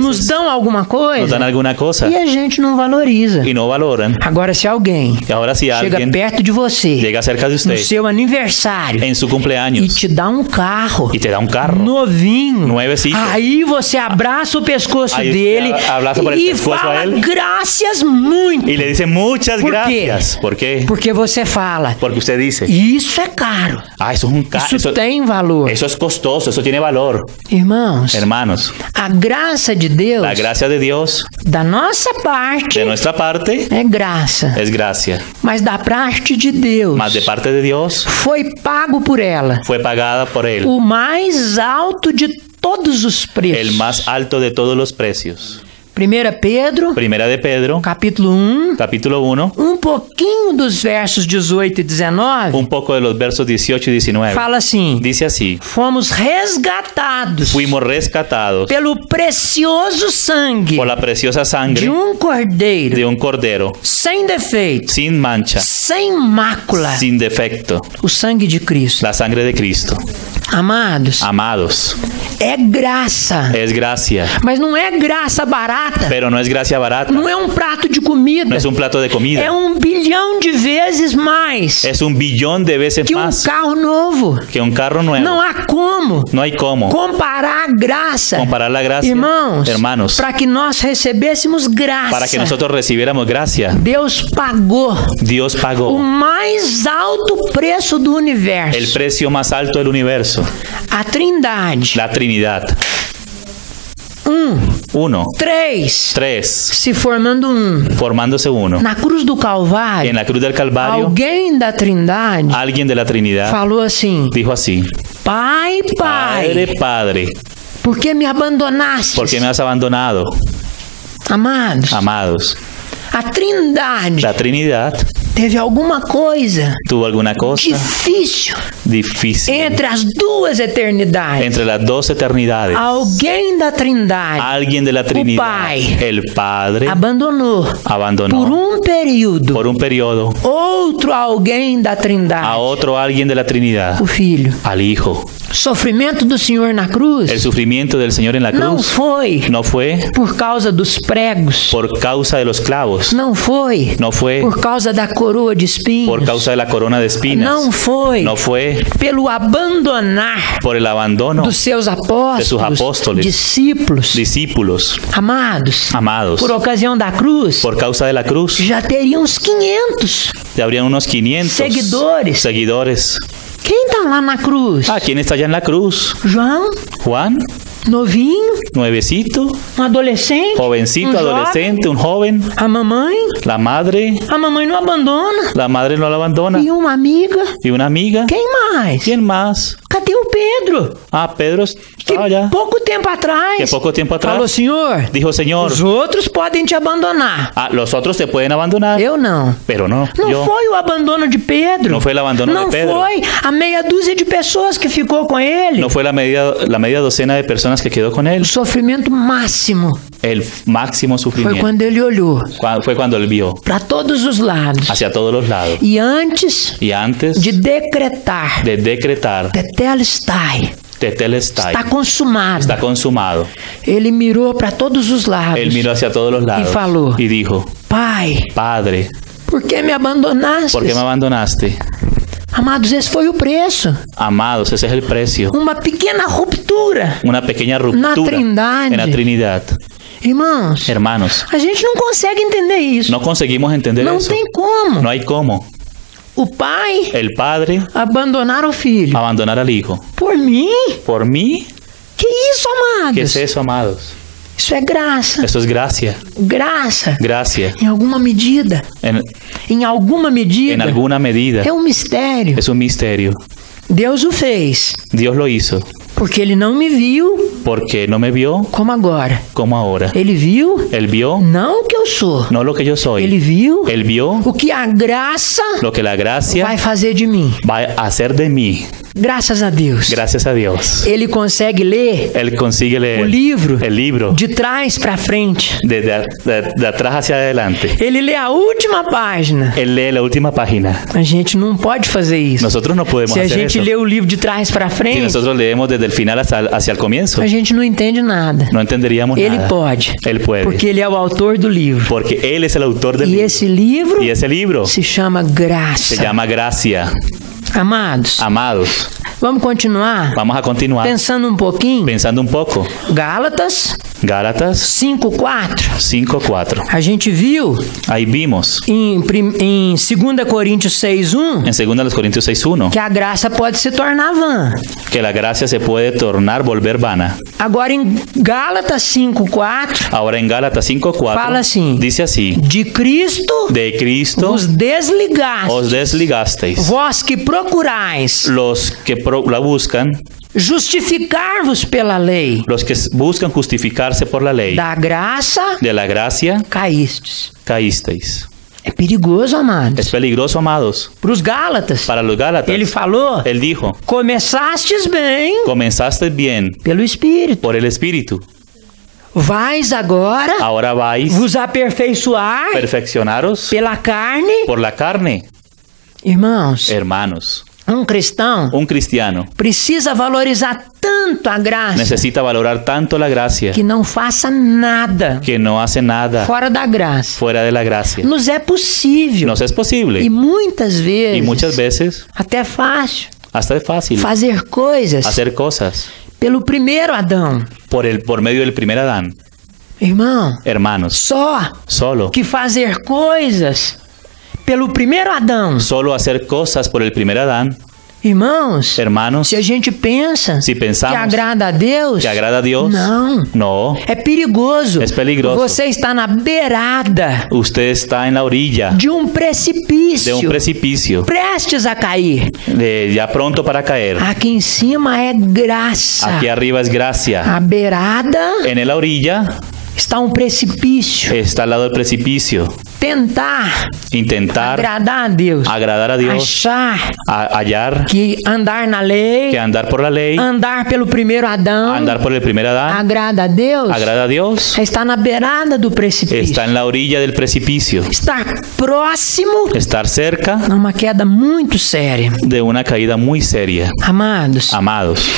nos dão alguma Nos coisa dan alguna cosa e a gente não valoriza. y no valoran. Agora, se alguém Y ahora si chega alguien perto de você, llega cerca de no usted seu aniversário, en su e cumpleaños te dá um carro y te da un carro novinho, nuevecito, aí você abraça o pescoço Aí dele você abraça por el e pescoço a fala ele. graças muito. y le dice muchas ¿Por gracias. qué? ¿Por qué? Porque você fala, Porque usted dice, isso é caro, eso es un carro. isso tem valor. Eso es costoso, eso tiene valor. Irmãos, Hermanos, a graça de Deus, la gracia de Dios, da nossa parte, de nuestra parte, é graça, es gracia. mas da parte de Deus, Mas de parte de Dios, foi pago por ela fue pagada por Él. o mais alto de todos os preços. El más alto de todos los precios. 1 Pedro, Primera de Pedro, capítulo 1, capítulo 1, pouquinho dos versos 18 e 19, un poco de los versos 18 y 19. fala assim: Dice así, fomos resgatados fuimos rescatados pelo precioso sangue por la preciosa sangre de cordeiro, de un cordero, sem defeito, sin mancha, sem mácula, sin defecto, o sangue de Cristo. la sangre de Cristo. Amados, Amados, é graça, es gracia, mas não é graça barata, pero no es gracia barata, não é prato de comida, no es un plato de é comida, bilhão de vezes mais es 1 billón de veces que más carro novo. que un carro nuevo. Não há como No hay cómo comparar a graça, comparar la gracia, irmãos, hermanos, para que nós recebêssemos graça. para que nosotros recibiéramos gracia. Deus pagou Dios o pagó mais alto preço do universo. el precio más alto del universo, A Trindade. la Trinidad. 1, Três 3, se formando formándose uno. Na cruz do En Calvário, la cruz del Calvario, alguém da Trindade alguien de la Trinidad falou assim: dijo así, Pai, Padre, Pai, Padre, por que me abandonaste? ¿por qué me has abandonado? Amados, Amados, a Trindade la Trinidad teve alguma coisa tuvo alguna cosa difícil difícil entre as duas eternidades. entre las dos eternidades. Alguém da Trindade Alguien de la Trinidad, Pai el Padre, abandonou abandonó por período por un periodo outro alguém da Trindade, a otro alguien de la Trinidad, o Filho. al Hijo. Sofrimento do Senhor na cruz El sufrimiento del Señor en la não cruz foi no fue por causa dos pregos, por causa de los clavos, não foi no fue por causa da coroa de espinhos, por causa de la corona de espinas, não foi no fue pelo abandonar por el abandono dos seus de sus apóstolos, apóstoles, discípulos. discípulos, Amados, amados. por ocasião da cruz, Por causa de la cruz já teria uns 500. ya habrían unos 500 seguidores. Quem está lá na cruz? ¿Quién está allá en la cruz? João, Juan, novinho, nuevecito, adolescente, jovencito, jovem, adolescente, un joven, a mamãe la madre não abandona, no la abandona, e uma amiga. y una amiga. Quem mais? ¿Quién más? Cadê o Pedro? Pedro Que estaba allá. pouco tempo atrás Que poco tiempo atrás falou: Senhor, dijo, Señor, os outros podem te abandonar. los otros te pueden abandonar, Eu não. pero no, Não yo. foi o abandono de Pedro. No fue el abandono Não de Pedro. foi a meia dúzia de pessoas que ficou com ele. No fue la media docena de personas que quedó con él. O sofrimento máximo El máximo foi sufrimiento quando ele olhou fue cuando él vio para todos os lados. hacia todos los lados. E antes Y antes de decretar, de decretar, Tetelestai, Tetelestai, está consumado, está consumado, ele mirou para todos os lados él miró hacia todos los lados y falou: y dijo, Pai, Padre, por que me abandonaste? ¿por qué me abandonaste? Amados, esse foi o preço. Amados, ese es el precio. Uma pequena ruptura. Una pequeña ruptura Trindade. en la Trinidad. Irmãos, Hermanos, a gente não consegue entender isso. no conseguimos entender Não eso. tem como. No hay cómo. o pai el padre abandonar o filho. abandonar al hijo. Por mim? ¿Por mí? Que isso, amados? ¿Qué es eso, amados? Isso é graça. Eso es gracia. Graça. Gracia. Em alguma medida. Em alguma medida. En alguna medida. É um mistério. Es un misterio. Deus o fez. Dios lo hizo. Porque ele não me viu Porque no me vio como agora. como ahora. Ele viu Él vio não o que eu sou. no lo que yo soy. Ele viu Él vio o que a graça lo que la gracia vai fazer de mim. va a hacer de mí. Graças a Deus. Gracias a Dios. Ele consegue ler Él consigue o leer livro el libro de trás para frente. de atrás hacia adelante. Ele lê a última página. Él lee la última página. A gente não pode fazer isso. Nosotros no podemos Se a hacer gente eso. lê o livro de trás para Si frente, nosotros leemos desde el final hacia el comienzo, a gente não entende nada. no entenderíamos Ele nada. pode. Él puede. Porque ele é o autor do livro. Porque Él es el autor del E libro. esse livro Y ese libro se chama Graça. se llama Gracia. Amados, Amados, vamos continuar vamos a continuar pensando um pouquinho. pensando un poco. Gálatas Gálatas 5:4. 5:4. A gente viu Ahí vimos em 2 Coríntios 6:1 en 2 Corintios 6:1 que a graça pode se tornar vã. que la gracia se puede volver vana. Agora em Gálatas 5:4 Ahora en Gálatas 5:4 fala assim: dice así: de Cristo de Cristo vos desligaste, os desligasteis, vós que procurais los que la buscan, justificar-vos pela lei, los que buscan justificarse por la ley, da graça de la gracia caístes. caísteis. É perigoso, Es amados. peligroso, amados. Para os Gálatas, Para los Gálatas, ele falou: Él dijo: começastes bem comenzaste bien pelo Espírito, por el Espíritu, vais agora ahora vais vos aperfeiçoar perfeccionaros pela carne. por la carne. Irmãos, Hermanos, cristão un cristiano precisa valorizar tanto a graça necesita valorar tanto la gracia que não faça nada que no hace nada fora da graça. fuera de la gracia. Nos é possível Nos es posible e muitas vezes, y muchas veces até fácil, hasta es fácil fazer coisas hacer cosas pelo primeiro Adão. por medio del primer Adán. Irmão, Hermanos, só que fazer coisas pelo primeiro Adão. solo hacer cosas por el primer Adán. Irmãos, Hermanos, se a gente pensa si que pensamos agrada a Deus, que agrada a Dios, não. no, É perigoso. Es peligroso. Você está na beirada usted está en la orilla de um precipício, de un precipicio, prestes a cair. ya pronto para caer. Aqui em cima é graça. Aquí arriba es gracia. A beirada En la orilla está um precipício. está al lado del precipicio. Tentar Intentar agradar a Deus, agradar a Dios, achar hallar que andar na lei, que andar por la ley, andar pelo primeiro Adão, andar por el primer Adán, agrada a Deus, agrada a Dios, está na beirada do precipício. está en la orilla del precipicio. Estar próximo Estar cerca a uma queda muito séria. de una caída muy seria. Amados, Amados,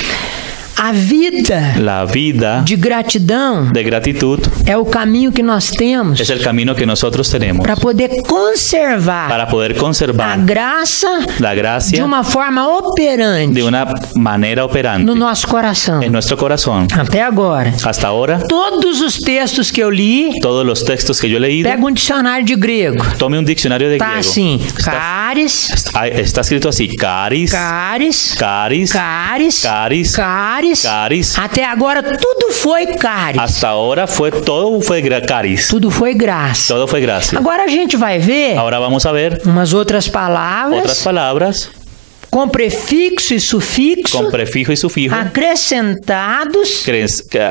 a vida la vida de gratidão de gratitud é o caminho que nós temos es el camino que nosotros tenemos para poder conservar para poder a conservar graça la de gracia uma forma operante de una manera operante no nosso coração. en nuestro corazón. Até agora, Hasta ahora, todos os textos que eu li, todos los textos que yo he leído, pega um dicionário de grego. tome un diccionario de Tá griego. assim, Está, caris, está escrito así: caris, caris, caris, caris, caris, caris. caris. Até agora tudo foi caris. Hasta ahora todo fue caris. Tudo foi graça. Todo fue gracia. Agora a gente vai ver Ahora vamos a ver umas outras palavras otras palabras com prefixo e sufixo con prefijo y sufijo acrescentados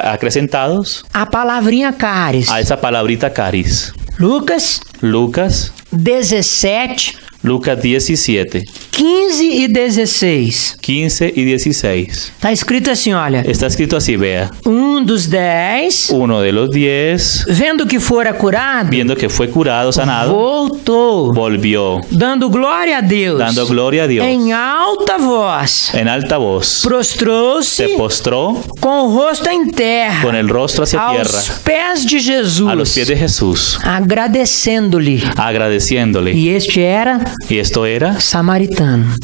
acrescentados à palavrinha caris. a esa palabrita caris. Lucas Lucas 17, Lucas 17, 15 e 16. 15 y 16. Tá escrito assim, olha. Está escrito así, vea. Dos 10, Uno de los 10, vendo que fora curado, viendo que fue curado, sanado, voltou, volvió, dando glória a Deus, dando gloria a Dios, em alta voz, en alta voz, prostrou-se se postró com o rosto em terra, con el rostro hacia tierra, aos pés de Jesus, a los pies de Jesús, agradecendo-lhe. agradeciéndole. E este era Y esto era samaritano.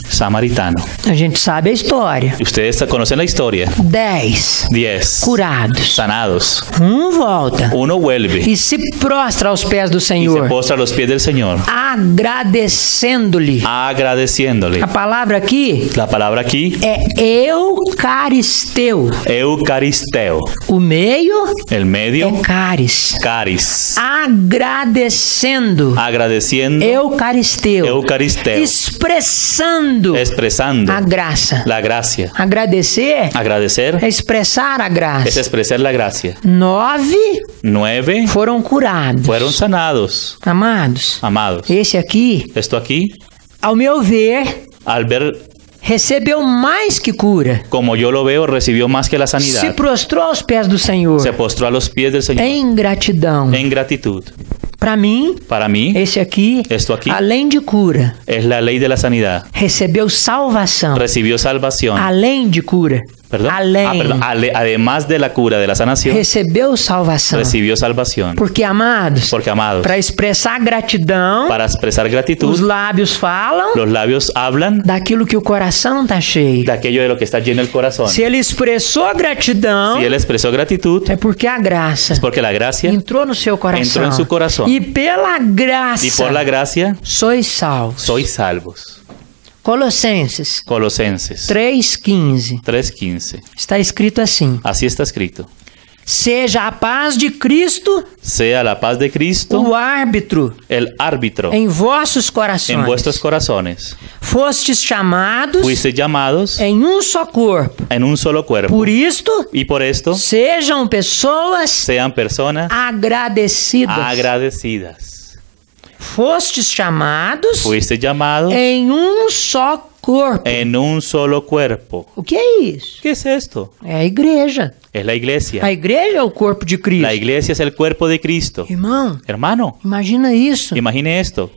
A gente sabe a história. Y ustedes conocen la historia. 10 10 curados. sanados. Volta Uno vuelve e se prostra aos pés do y se Senhor, postra a los pies del Señor, agradecendo-lhe. agradeciéndole. A palavra aqui La palabra aquí, é eucaristeu. eucaristeo. O meio El medio, é caris. caris. Agradecendo. Agradeciendo, Eucaristeu. eucaristeo. Expressando Expresando a graça. la gracia. Agradecer Agradecer é expressar a es graça. expresar la gracia. 9 9 foram curados. fueron sanados. Amados, Amados, esse aqui, esto aquí, ao meu ver, al ver recebeu mais que cura. como yo lo veo, recibió más que la Se sanidad. prostrou aos pés do Senhor Se postró a los pies del Señor em gratidão. en gratitud. Para mim, Para mí, esse aqui, esto aquí além de cura, es la ley de la sanidad. recebeu salvação. Recibió salvación. Além de cura. ¿Perdón? Além. Perdón. Además de la cura de la sanación, Recebeu salvação. recibió salvación. Porque, amados, Porque, amados, para expressar gratidão, para expresar gratitud, os lábios falam los labios hablan daquilo que o coração está cheio. de aquello de lo que está lleno el corazón. Se ele expressou gratidão, Si él expresó gratitud, é porque a graça es porque la gracia entrou no seu coração. entró en su corazón. E pela graça Y por la gracia sois salvos. sois salvos. Colossenses Colosenses 3,15. 3:15. Está escrito assim: Así está escrito. seja a paz de Cristo Sea la paz de Cristo o árbitro el árbitro em vossos corações. en vuestros corazones. Fostes chamados Fuisteis llamados em um só corpo. en un solo cuerpo. Por isto, Y por esto sejam pessoas sean personas agradecidas. agradecidas. Fostes chamados Fuisteis llamados em um só corpo. en un solo cuerpo. O que é isso? ¿Qué es esto? É a igreja. Es la iglesia. A igreja é o corpo de Cristo. La iglesia es el cuerpo de Cristo. Irmão, Hermano, imagina isso. imagine esto.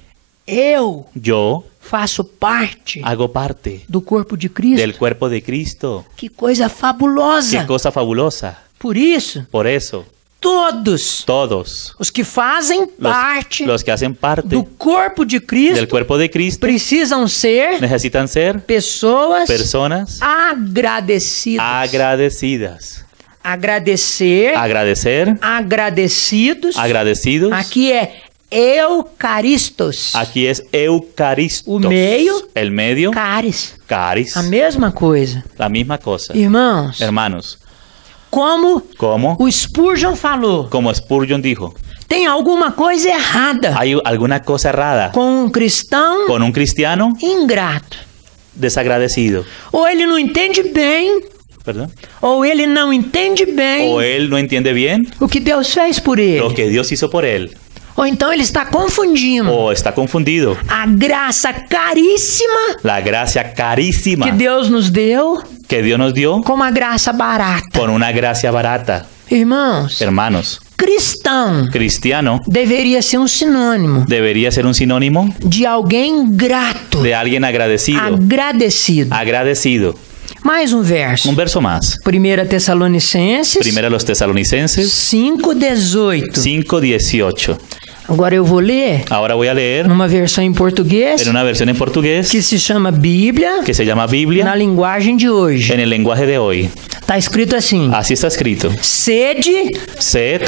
Eu Yo faço parte hago parte do corpo de Cristo. del cuerpo de Cristo. Que coisa fabulosa. Qué cosa fabulosa. Por isso, Por eso, todos todos os que fazem parte los que hacen parte do corpo de Cristo del cuerpo de Cristo precisam ser necesitan ser pessoas personas agradecidas. agradecidas. Agradecer, Agradecer, agradecidos. agradecidos. Aqui é eucaristos. Aquí es eucaristos. O meio, El medio, caris. caris. A mesma coisa. La misma cosa. Irmãos, Hermanos, como como o Spurgeon falou, Spurgeon dijo, tem alguma coisa errada hay alguna cosa errada com um cristão con un cristiano ingrato. desagradecido. Ou ele não entende bem, ¿Perdón? ou ele não entende bem O él no entiende bien o que Deus fez por ele. lo que Dios hizo por él. Ou então ele está confundindo O está confundido. a graça caríssima La gracia carísima que Deus nos deu que Dios nos dio com uma graça barata. con una gracia barata. Irmãos, Hermanos, cristão cristiano deveria ser um sinônimo debería ser un sinónimo de alguém grato, de alguien agradecido. agradecido. Agradecido. Mais um verso. Un verso más. 1 Tessalonicenses Primero a los Tesalonicenses 5:18. 5:18. Agora eu vou ler Ahora voy a leer numa versão em português en una versión en portugués que se chama Bíblia que se llama Biblia na linguagem de hoje. en el lenguaje de hoy. Está escrito assim: Así está escrito. sede Sed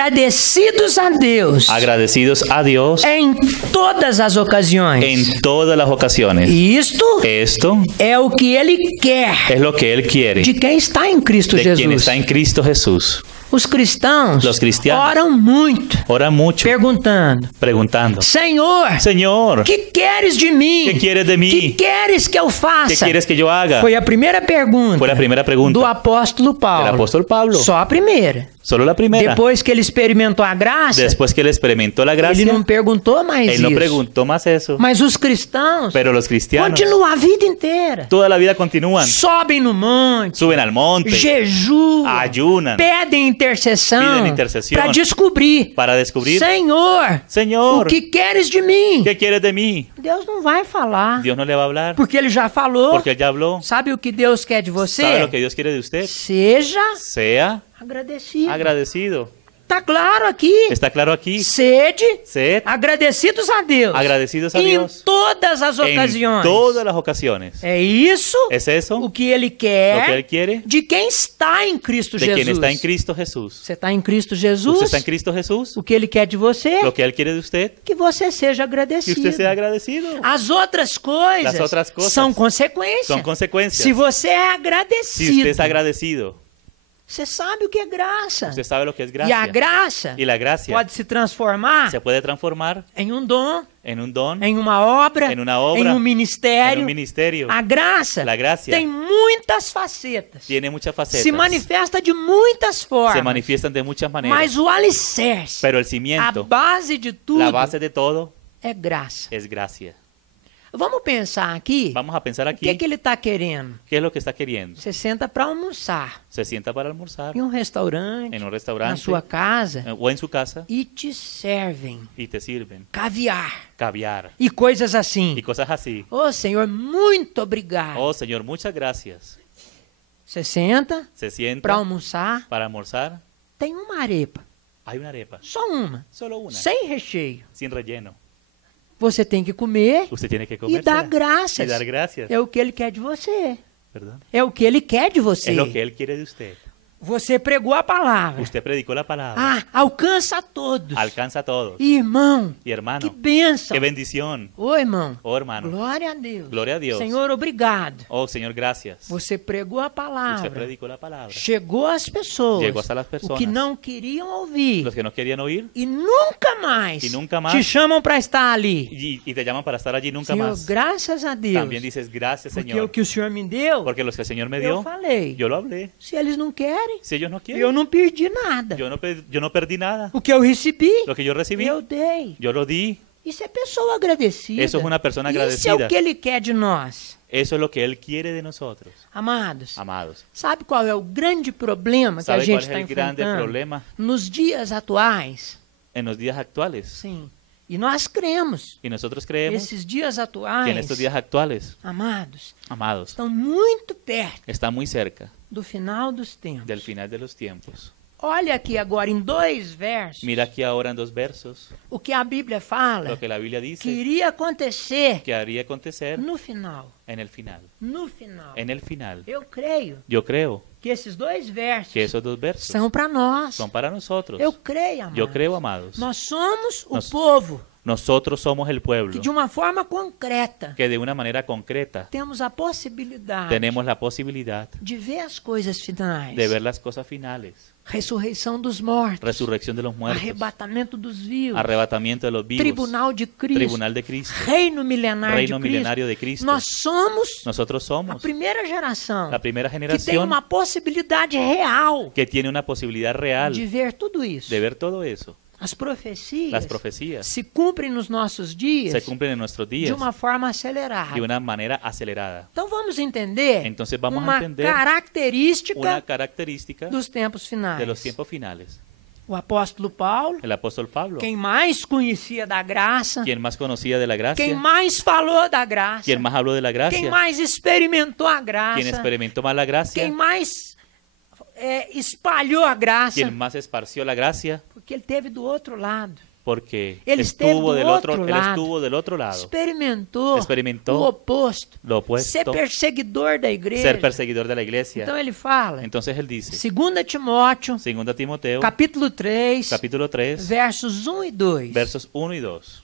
agradecidos a Deus agradecidos a Dios em todas as ocasiões. en todas las ocasiones. Isto Esto é o que Ele quer es lo que Él quiere de quem está em Cristo de quien Jesus. está en Cristo Jesús. Os cristãos Los cristianos oram muito, Ora mucho perguntando: preguntando, Senhor, Señor, que queres de mim? ¿qué quieres de mí? Que queres que eu ¿Qué faça? quieres que yo haga? Foi a primeira pergunta Fue la primera pregunta do apóstolo Paulo. del apóstol Pablo. Só a primeira. Solo la primera. Depois que ele experimentou a graça, Después que él experimentó la gracia, ele não perguntou mais él no isso. preguntó más eso. Mas os cristãos Pero los cristianos continuam a vida inteira. toda la vida continúan. Sobem no monte, Suben al monte, jejuam, ayunan pedem intercessão Piden intercessão para descobrir: para descubrir, Senhor, Señor, o que queres de mim? ¿qué quieres de mí? Deus não vai falar, Dios no le va a hablar porque ele já falou. porque él ya habló. Sabe o que Deus quer de você? ¿Sabe lo que Dios quiere de usted? Seja Sea agradecido. agradecido. Está claro aqui. Está claro aquí. Sede, Sed agradecidos a Deus. agradecidos a Em Dios todas as en ocasiões. todas las ocasiones. É isso ¿Es eso o que Ele lo que Él quer quiere de quem está em Cristo de Jesus. quien está en Cristo Jesús? Você está em Cristo ¿Usted Jesus? está en Cristo Jesús? O que Ele quer de você? Lo que Él quiere de usted, Que você seja que agradecido. usted sea agradecido. As outras coisas, Las otras cosas são consequências. Son consecuencias. Se você é Si agradecido, usted es agradecido, você sabe o que é graça. usted sabe lo que es E a gracia. graça Y la gracia pode se transformar se puede transformar em um dom, en un don, em uma obra, em uma obra, em um en ministério. un ministerio. A graça La gracia tem muitas facetas. Tiene muchas facetas. Se manifesta de muitas Se formas. manifiestan de muchas maneras. Mas o alicerce, Pero el a cimiento, base de tudo, la base de todo, é graça. es gracia. Vamos pensar aqui, Vamos a pensar o que, aquí que ele está querendo? qué es lo que está queriendo. Você senta para almoçar Se sienta para almorzar em um restaurante, en un na restaurante sua casa, o en su casa e te servem y te sirven caviar caviar e coisas y assim. cosas así. Ô Senhor, muito obrigado. Oh Señor, muchas gracias. Você senta Se sienta para almoçar, para almorzar. tem uma arepa, Hay una arepa, só uma, solo una, sem recheio. sin relleno. Você tem que comer Usted tiene que e comer dar graças. y dar gracias. É o que ele quer de você. Perdón. É o que ele quer de você. Es lo que Él quiere de usted. Você pregou a palavra. Usted predicó la palabra. Ah, alcança a todos. Alcanza a todos. Irmão, Y hermano, que bênção. qué bendición. Ô, irmão. Oh hermano. Glória a Deus. Gloria a Dios. Senhor, obrigado. Oh Señor, gracias. Você pregou a Usted palavra. predicó la palabra. Chegou às pessoas. Llegó hasta las O personas. que não queriam ouvir. Los que no querían oír E nunca mais, Y nunca más te chamam para estar ali. y te llaman para estar allí nunca Senhor, más. graças a Deus. También dices gracias, Porque o Señor. que o Senhor me deu, Porque los que el Señor me eu dio, falei. yo lo hablé. Se eles não querem, Si ellos no eu quieren, não perdi nada. yo no perdí nada. O que eu recebi, Lo que yo recibí, eu dei. yo lo di. Isso é pessoa agradecida. Eso es una persona Isso é agradecida. o que Ele quer de nós. Eso es lo que Él quiere de nosotros, Amados, amados. sabe qual é o grande problema que a ¿Sabe gente cuál es está el grande enfrentando problema nos dias atuais? en los días actuales? Sim. E nós cremos. Y nosotros creemos Esses dias que en atuais, estos días actuales, amados, amados, estão muito perto está muy cerca do final dos tempos. del final de los tiempos. Olha aqui agora em 2 versos Mira aquí ahora en 2 versos o que a Bíblia fala lo que la Biblia que dice iria acontecer que haría acontecer no final. en el final. No final. En el final. Eu creio Yo creo que esses 2 versos que esos 2 versos são para nós. son para nosotros. Eu creio, amados. Yo creo, amados. Nós somos o Nós- povo Nosotros somos el que pueblo de uma forma concreta que de una manera concreta temos a possibilidade tenemos la posibilidad de ver as coisas finais. de ver las cosas finales. Ressurreição dos mortos. Resurrección de los muertos. Arrebatamento dos vivos. Arrebatamiento de los vivos. Tribunal de Cristo. Tribunal de Cristo. Reino milenar Reino de Cristo. milenario de Cristo. Nós somos Nosotros a somos primeira geração la primera que tem generación uma possibilidade real que tiene una posibilidad real de ver tudo isso. de ver todo eso. As profecias Las profecías se cumprem nos nossos dias se cumplen en nuestros de días uma forma acelerada. de una manera acelerada. Então vamos entender Entonces vamos uma a entender característica una característica dos tempos finais. de los tiempos finales. O apóstolo Paulo, El apóstol Pablo, quem mais conhecia da graça, quien más conocía de la gracia, quem mais falou da graça, quien más habló de la quem gracia, mais experimentou a graça, quien experimentó más la gracia, quem mais espalhou a graça, quien más esparció la gracia, porque ele teve do outro lado. porque Ele esteve estuvo do del outro otro, él lado. estuvo del otro lado, Experimentou o oposto, lo opuesto, ser perseguidor da igreja. ser perseguidor de la iglesia. Então ele fala, Entonces él dice, 2 Timóteo, 2 Timoteo, capítulo 3, capítulo 3, versos 1 e 2. versos 1 y 2.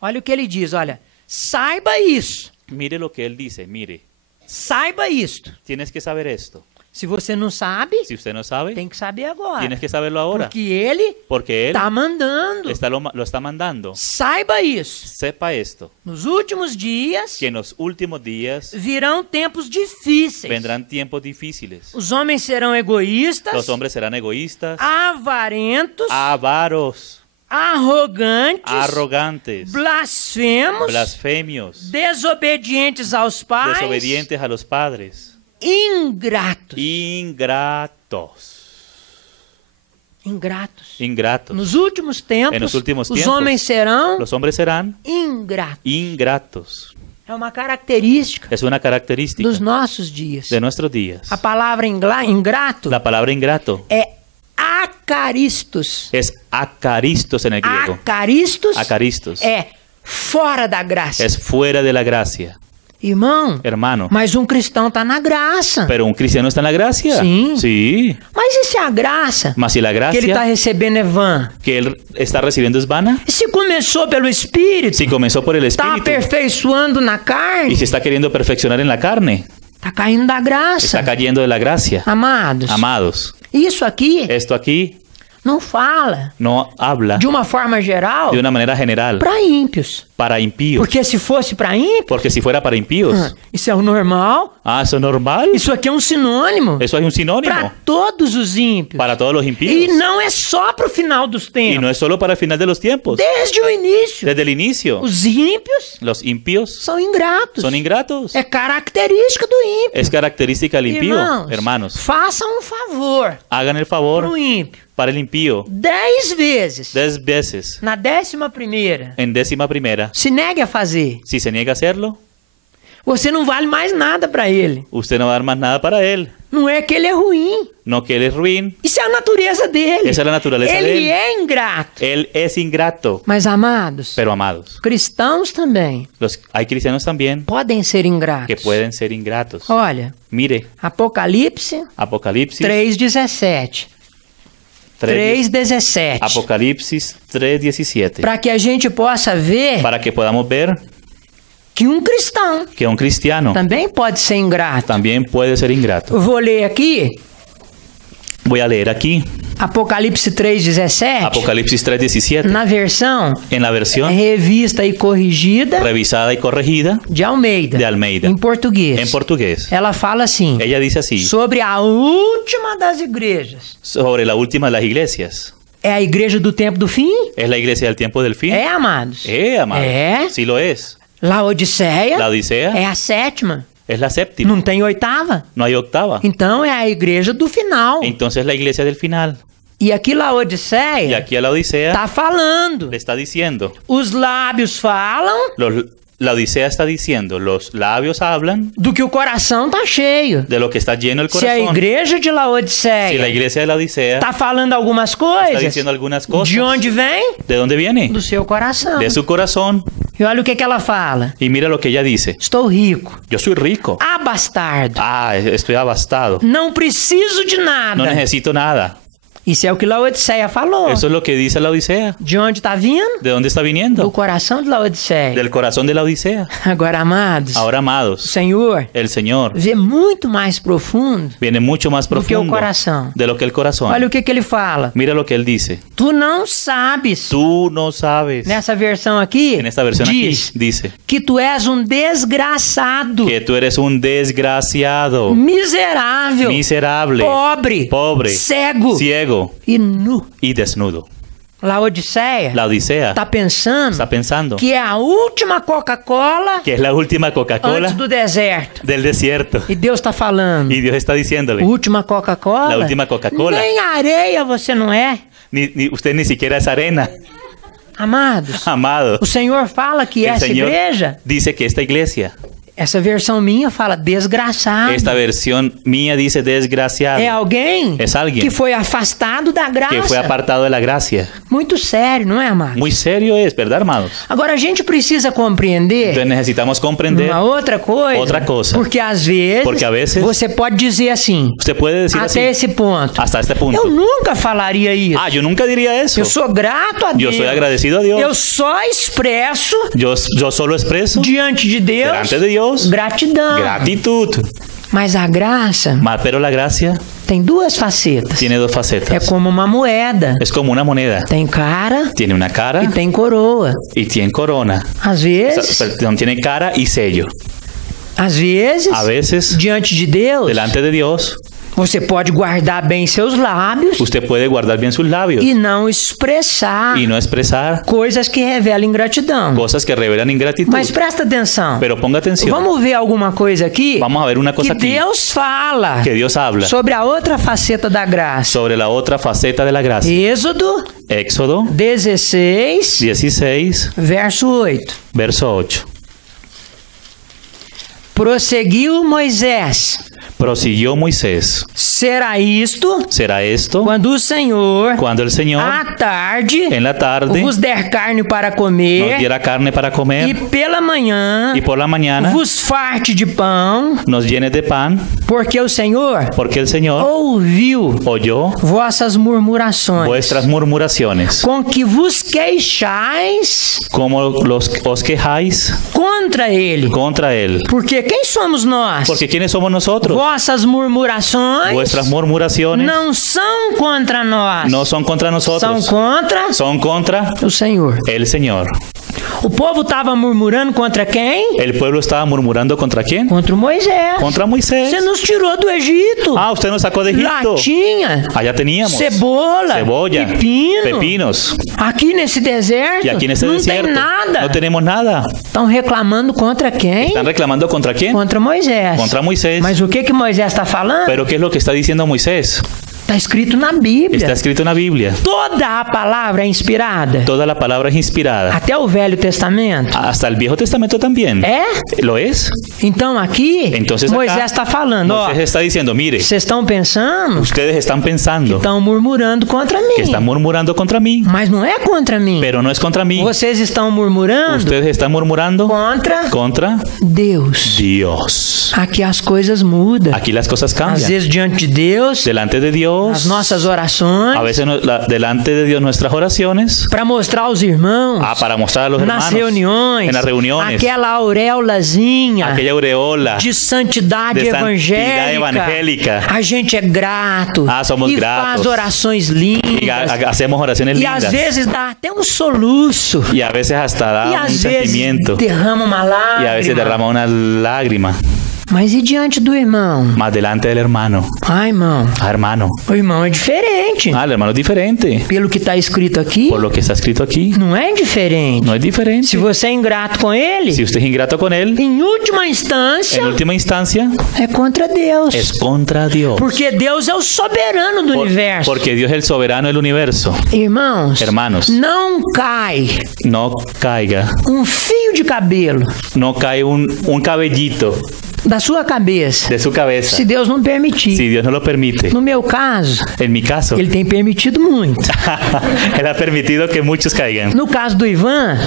Olha o que ele diz, olha, saiba isso, Mire lo que él dice, mire, saiba isto. tienes que saber esto. Se você não sabe, Si usted no sabe, tem que saber agora. tienes que saberlo ahora, Porque ele porque él está mandando. lo está mandando. Saiba isso. Sepa esto, Nos últimos dias que en los últimos días virão tempos difíceis. vendrán tiempos difíciles. Os homens serão egoístas, Los hombres serán egoístas, avarentos, avaros, arrogantes, arrogantes, blasfemos, blasfemios, desobedientes aos pais, desobedientes a los padres, ingratos. ingratos, Ingratos. Nos últimos tempos, En los últimos os tiempos, homens serão los hombres serán ingratos. ingratos. É uma característica Es una característica dos nossos dias. de nuestros días. A palavra ingrato La palabra ingrato é acaristos. Es acaristos en el griego. Acaristos Acaristos. é fora da graça. Es fuera de la gracia. Irmão, Hermano. mas um cristão está na graça. Pero un cristiano está en la gracia. Sí. Sí. Mas e se a graça Mas si la que ele está gracia recebendo é vã? que él está recibiendo es vana, E se começou pelo Espírito, si comenzó por el está Espíritu aperfeiçoando na y carne, se está queriendo perfeccionar en la carne, está caindo da graça. está cayendo de la gracia. Amados, Amados, isso aqui esto aquí não fala no habla de uma forma geral de una manera general para ímpios. para impíos. Porque se fosse para ímpios, Porque si fuera para impíos, isso é o normal. eso es normal. Isso aqui é um sinônimo Eso es un para sinónimo todos os ímpios. para todos los E impíos. não é só para o final dos Y tempos. no es solo para el final de los tiempos. Desde o início, Desde el inicio, os ímpios los impíos são ingratos. son ingratos. É característica do ímpio. Es característica del impío. Irmãos, Hermanos, façam um favor hagan el para favor o ímpio. para el impío 10 vezes. 10 veces Na 11ª, en 11ª. se negue a fazer. Si se niega a hacerlo, Você não vale mais nada para ele. usted no va a dar más nada para él. Não é que ele é ruim. No que él es ruin. Isso é a natureza dele. Esa es la naturaleza de Ele él. é ingrato. Él es ingrato. Mas, amados, Pero amados, cristãos também hay cristianos también podem ser que ingratos. pueden ser ingratos. Olha, Mire, Apocalipse Apocalipsis 3:17. 3:17. Apocalipsis 3:17. Para que a gente possa ver Para que podamos ver que um cristão que un cristiano também pode ser ingrato. también puede ser ingrato. Eu vou ler aqui Voy a leer aquí Apocalipse 3:17, Apocalipsis 3:17 na versão en la versión revista e corrigida revisada y corregida de Almeida, de Almeida, em português. en portugués. Ela fala assim, Ella dice así sobre a última das igrejas. sobre la última de las iglesias. É a igreja do tempo do fim? ¿Es la iglesia del tiempo del fin? É, amados. Amado. É. Sí lo es. Laodiceia La Odisea é a 7ª. es la séptima. Não tem 8ª. No hay octava. Então é a igreja do final. Entonces la iglesia del final. E aqui Y Laodiceia aquí a la Odisea está falando. le está diciendo, Os lábios falam la Odisea está diciendo, los labios hablan do que o coração tá cheio. de lo que está lleno el Se a corazón. igreja de Si la Laodiceia iglesia de la Odisea está falando algumas está coisas, diciendo algunas cosas, de onde vem? ¿de dónde viene? Do seu coração. De su corazón. E olha o que ela fala. Y mira lo que ella dice. Estou rico. Yo soy rico. Abastardo. Estoy abastado. Não preciso de No nada. necesito nada. Isso é o que Laodiceia falou. Eso es lo que dice la Odisea. De onde está vindo? ¿De dónde está Do viniendo? coração de Laodiceia. Del corazón de la Odisea. Agora, amados, Ahora, o amados, Senhor el Señor vê muito mais profundo viene mucho más do que o profundo coração. de lo que el corazón. Olha o que ele fala. Mira lo que él dice. Tu não sabes. Tú no sabes. Nessa versão aqui, En esta versión aquí diz dice que tu és um desgraçado, que tú eres un desgraciado, miserável, miserable, pobre, cego ciego e nu. y desnudo. Laodiceia La Odisea está pensando está pensando que é a última Coca-Cola que es la última Coca-Cola antes do deserto. del desierto. E Deus está falando, Y Dios está diciéndole, última Coca-Cola? La última Coca-Cola. Nem areia você não é. usted ni siquiera es arena, Amados, amado. o Senhor fala que El essa Señor igreja, dice que esta iglesia, essa versão minha fala desgraçado. esta versión mía dice desgraciado, É alguém Es alguien que foi afastado da graça. que fue apartado de la gracia. Muito sério, não é, amado? Muy serio es, ¿verdad, hermanos? Agora a gente precisa compreender Entonces necesitamos comprender. uma outra coisa. Outra coisa. Porque às vezes, você pode dizer assim, Usted puede decir até así, esse ponto. hasta este punto. Eu nunca falaria isso. Yo nunca diría eso. Eu sou grato a Yo Deus. soy agradecido a Dios. Eu só expresso Yo solo expreso diante de Deus delante de Dios gratidão. gratitud. Mas a graça Pero la gracia tem duas facetas. tiene dos É facetas. como uma moeda. Es como una moneda. Tem cara Tiene una cara e tem coroa. y tiene corona. Às vezes, Perdón, tiene cara y sello. às vezes, A veces, diante de Deus, delante de Dios, você pode guardar bem seus lábios usted puede guardar bien sus labios e não expressar y no expresar coisas que revelam ingratidão. cosas que revelan ingratitud. Mas presta atenção. Pero ponga atención. Vamos ver alguma coisa aqui Vamos a ver una que cosa aquí. Deus fala Que Dios habla sobre a outra faceta da graça. sobre la otra faceta de la gracia. Êxodo Éxodo 16, 16, verso 8. verso 8. Prosseguiu Moisés Prosiguió Moisés. Será esto Cuando el Señor el Señor à tarde en la tarde vos der carne para nos comer diera carne para e comer pela manhã y por la mañana vos farte de pão, nos llene de pan, porque o Senhor porque el Señor ouviu oyó vossas murmurações, vuestras murmuraciones, com que vos queixais como os quejáis contra ele. contra él. Porque quem somos nós? Porque ¿quiénes somos nosotros? Vossas murmurações Vuestras murmuraciones não são contra nós, no son contra são nosotros, contra son contra o Senhor. el Señor. O povo estava murmurando contra quem? El pueblo estaba murmurando ¿contra quién? Contra Moisés. Contra Moisés. Você nos tirou do Egito. Ah, usted nos sacó de Egipto. Latinha, Allá teníamos cebola, cebolla, pepino. pepinos. Aqui nesse deserto Y aquí en este não desierto tem nada. no tenemos nada. Estão reclamando contra quem? ¿Están reclamando contra quién? Contra Moisés. Contra Moisés. Mas o que Moisés está falando? Pero ¿qué es lo que está diciendo Moisés? Está escrito na Bíblia. Está escrito en la Biblia. Toda a palavra é inspirada. Toda la palabra es inspirada. Até o Velho Testamento. Hasta el Viejo Testamento también. É? ¿Lo es? Então aqui, Entonces acá, Moisés está falando, ó, Moisés está diciendo, mire, vocês estão pensando, ustedes están pensando estão murmurando contra mim. que están murmurando contra mí, Mas não é contra mim. pero no es contra mí. Vocês estão murmurando Ustedes están murmurando contra Deus. Aqui as coisas mudam. Aquí las cosas Às cambian. vezes diante de Deus, Delante de Dios, as nossas a orações, veces delante de Dios nuestras oraciones, para mostrar aos irmãos, para mostrar a los nas hermanos, reuniões, en las reuniones, aquela auréolazinha aquella aureola de santidade de santidad evangélica. A gente é grato somos e gratos. faz orações lindas. Y hacemos oraciones E lindas. às vezes dá até um soluço. Y a veces hasta E da un às vezes sentimiento. derrama uma lágrima. Y a veces derrama una lágrima. Mas e diante do irmão? Más delante del hermano. Irmão. Hermano. O irmão é diferente. El hermano es diferente. Pelo que está escrito aqui, Por lo que está escrito aquí, não é diferente. no es diferente. Se você é ingrato com ele, Si usted es ingrato con él, em última instância, en última instancia, é contra Deus. es contra Dios. Porque Deus é o soberano do universo. Porque Dios es el soberano del universo. Irmãos, Hermanos, não cai no caiga, um fio de cabelo no cae un cabellito da sua cabeça, de su cabeza, se Deus não permitir. si Dios no lo permite. No meu caso, En mi caso, ele tem permitido muito. Él ha permitido que muchos caigan. No caso do Ivan,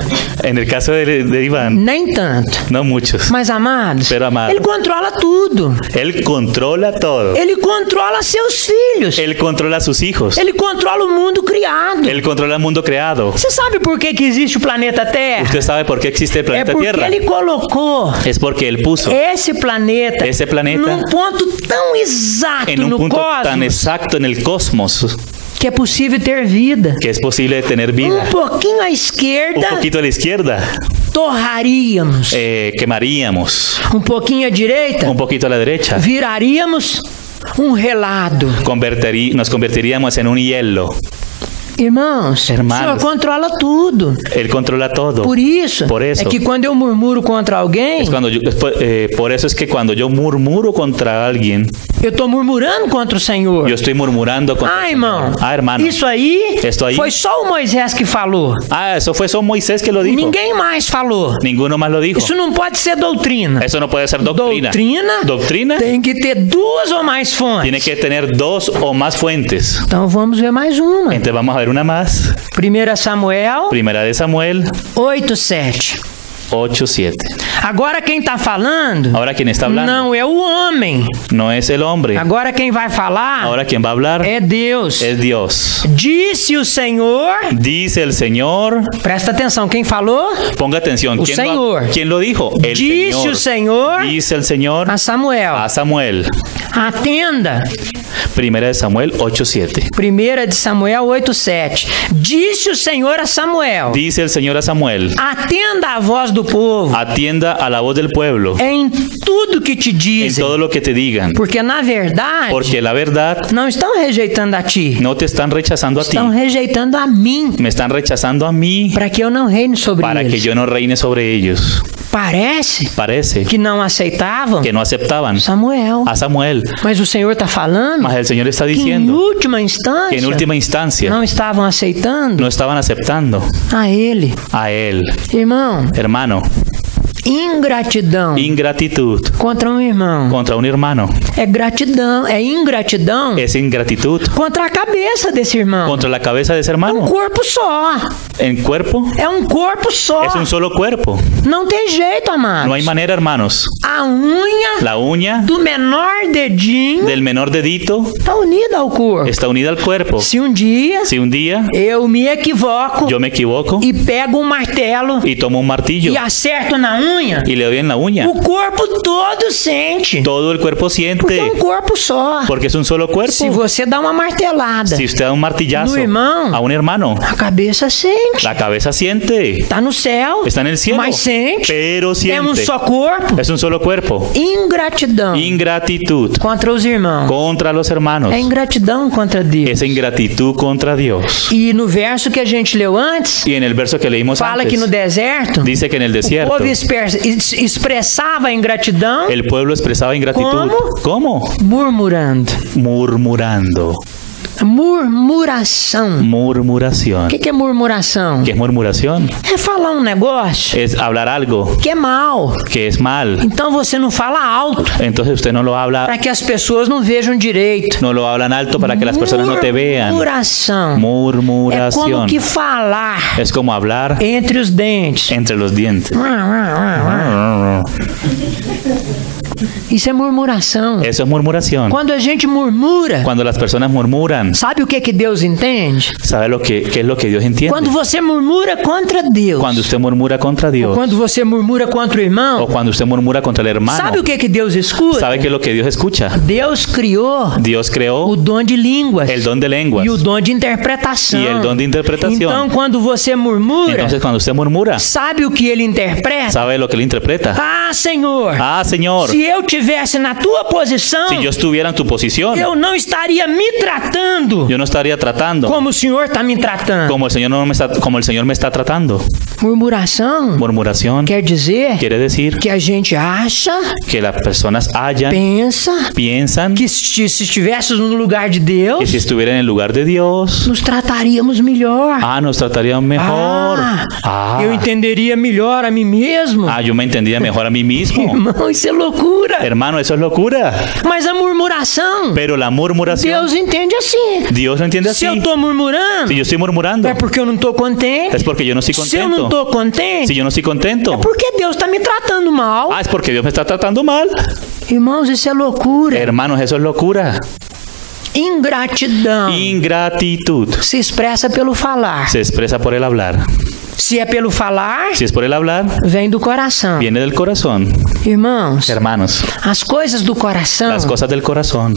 En el caso de Iván, nem tanto. no muchos. Mas, amados, Pero, amados, ele controla tudo. Él controla todo. Ele controla seus filhos. Él controla a sus hijos. Ele controla o mundo criado. Él controla el mundo creado. Você sabe por que existe o planeta Terra? ¿Usted sabe por qué existe el É planeta porque Tierra? ele colocou Es porque Él puso esse planeta ese planeta num ponto tão exato en un no punto tan cosmos exacto en el cosmos que é possível ter vida. que es posible tener vida. Um pouquinho à Un esquerda, poquito a la izquierda, torraríamos. quemaríamos. Um pouquinho à direita, Un poquito a la derecha, viraríamos relado. nos convertiríamos en un hielo. Irmãos, Hermanos, o Senhor controla tudo. Él controla todo. Por isso, é que quando eu murmuro contra alguém, por eso es que cuando yo murmuro contra alguien, eu estou murmurando contra o Senhor. yo estoy murmurando contra el irmão, Señor. Hermano, isso aí Esto aí foi só o Moisés que falou. eso fue solo Moisés que lo dijo. Ninguém mais falou. Ninguno más lo dijo. Isso não pode ser doutrina. Eso no puede ser doctrina. Doctrina tem que ter duas ou mais fontes. tiene que tener dos o más fuentes. Então vamos ver mais uma. Entonces vamos a ver una más. 1 Samuel Primera de Samuel 8:7. 8:7. Agora quem está falando Ahora quien está hablando não é o homem. no es el hombre. Agora quem vai falar Ahora quien va a hablar é Deus. es Dios. Disse o Senhor. Dice el Señor. Presta atenção, quem falou? Ponga atención. O Señor. ¿Quién lo dijo? El Disse o Senhor Dice el Señor a Samuel. a Samuel. Atenda. Primera de Samuel 8:7. 1 de Samuel 8:7. Disse o Senhor a Samuel. Dice el Señor a Samuel. Atenda a voz do povo. Atienda a la voz del pueblo Em tudo que te en dizem. todo lo que te digan. Porque na verdade Porque la verdad não estão rejeitando a ti. no te están rechazando a ti. Estão rejeitando a mim. Me están rechazando a mí Para que eu não reine sobre para que eles. yo no reine sobre ellos. Parece que não aceitavam que no aceptaban Samuel. a Samuel. Mas o Senhor está falando Mas el Señor está que em diciendo última instância que en última instancia não estavam aceitando no estaban aceptando a ele. a él. Irmão, Hermano, Ingratidão ingratitud contra um irmão. contra un hermano. É gratidão, é ingratidão Es ingratitud contra a cabeça desse irmão. contra la cabeza de ese É um hermano. corpo só. En cuerpo É um corpo só. es un solo cuerpo. Não tem jeito, amados. No hay manera, hermanos. A unha La uña do menor dedinho del menor dedito está unida ao corpo. está unida al cuerpo. Se um dia Si un día eu me equivoco yo me equivoco e pego um martelo y tomo un martillo e acerto na unha, y le doy en la uña, o corpo todo sente. todo el cuerpo Porque é siente um corpo só. porque es un solo Se cuerpo. você dá uma martelada, Si usted da un martillazo No irmão. a un hermano, a cabeça sente. la cabeza siente, Está no céu, está en el cielo, mas sente. pero É um siente. só corpo. Es un solo cuerpo. Ingratidão Ingratitud contra os irmãos. contra los hermanos. É ingratidão contra Deus. Es ingratitud contra Dios. E no verso que a gente leu antes, Y en el verso que leímos fala que no antes, deserto, dice que en el o desierto povo expressava a ingratidão el pueblo expresaba ingratitud. ¿Cómo? murmurando. Murmurando. Murmuração. Murmuración. O que é murmuração? ¿Qué es murmuración? É falar um negócio Es hablar algo que é mal. que es mal. Então você não fala alto Entonces usted no lo habla, para que as pessoas não vejam direito. no lo hablan alto para que las personas no te vean. Murmuração. É Murmuración. como que falar Es como hablar entre os dentes. entre los dientes. Isso é murmuração. Eso es murmuración. Quando a gente murmura, Cuando las personas murmuran, sabe o que Deus entende? ¿sabe qué es lo que Dios entiende? Quando você murmura contra Deus, Cuando usted murmura contra Dios, quando você murmura contra o o irmão, cuando usted murmura contra el hermano, sabe o que Deus escuta? ¿sabe qué es lo que Dios escucha? Deus criou Dios creó o dom de línguas el don de lenguas e o dom de interpretação. y el don de interpretación. Então, quando você murmura, Entonces, cuando usted murmura, sabe o que ele interpreta? ¿sabe lo que él interpreta? Ah, Senhor, Ah, Señor, se eu tivesse na tua posição, si yo estuviera en tu posición, eu não estaria me tratando yo no estaría tratando como o Senhor está me tratando. como el Señor me está tratando. Murmuração Murmuración quer dizer quiere decir que a gente acha, que las personas piensan que se estivéssemos no lugar de que Deus, si estuviera en el lugar de Dios, nos trataríamos melhor. nos tratarían mejor. Eu entenderia melhor a mim mesmo. Yo me entendía mejor a mí mismo. Irmão, isso é loucura. Hermano, eso es locura. Mas a murmuração, Pero la murmuración, Deus entende assim. Dios lo entiende Se así. eu estou murmurando, Si yo estoy murmurando, é porque eu não estou contente. es porque yo no estoy Se eu não contento. estou contente, Si yo no estoy contento, é porque Deus está me tratando mal. es porque Dios me está tratando mal. Irmãos, isso é loucura. Hermanos, eso es locura. Ingratidão Ingratitud se expressa pelo falar. se expresa por el hablar. Se é pelo falar, Si es por el hablar, vem do coração. viene del corazón. Irmãos, Hermanos, as coisas do coração las cosas del corazón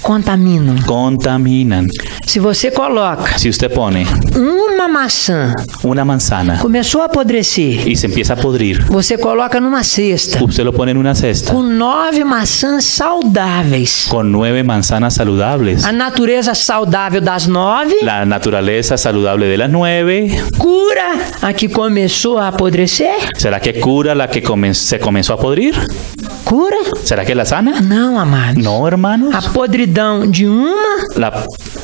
contaminam. contaminan. Se você coloca Si usted pone uma maçã, una manzana começou a apodrecer, y se empieza a podrir, você coloca numa cesta usted lo pone en una cesta com 9 maçãs saudáveis. con 9 manzanas saludables. A natureza saudável das 9 La naturaleza saludable de las 9, cura a que começou a apodrecer? ¿será que cura la que se comenzó a podrir? Cura? ¿Será que la sana? Não, amados. No, hermanos. A podridão de uma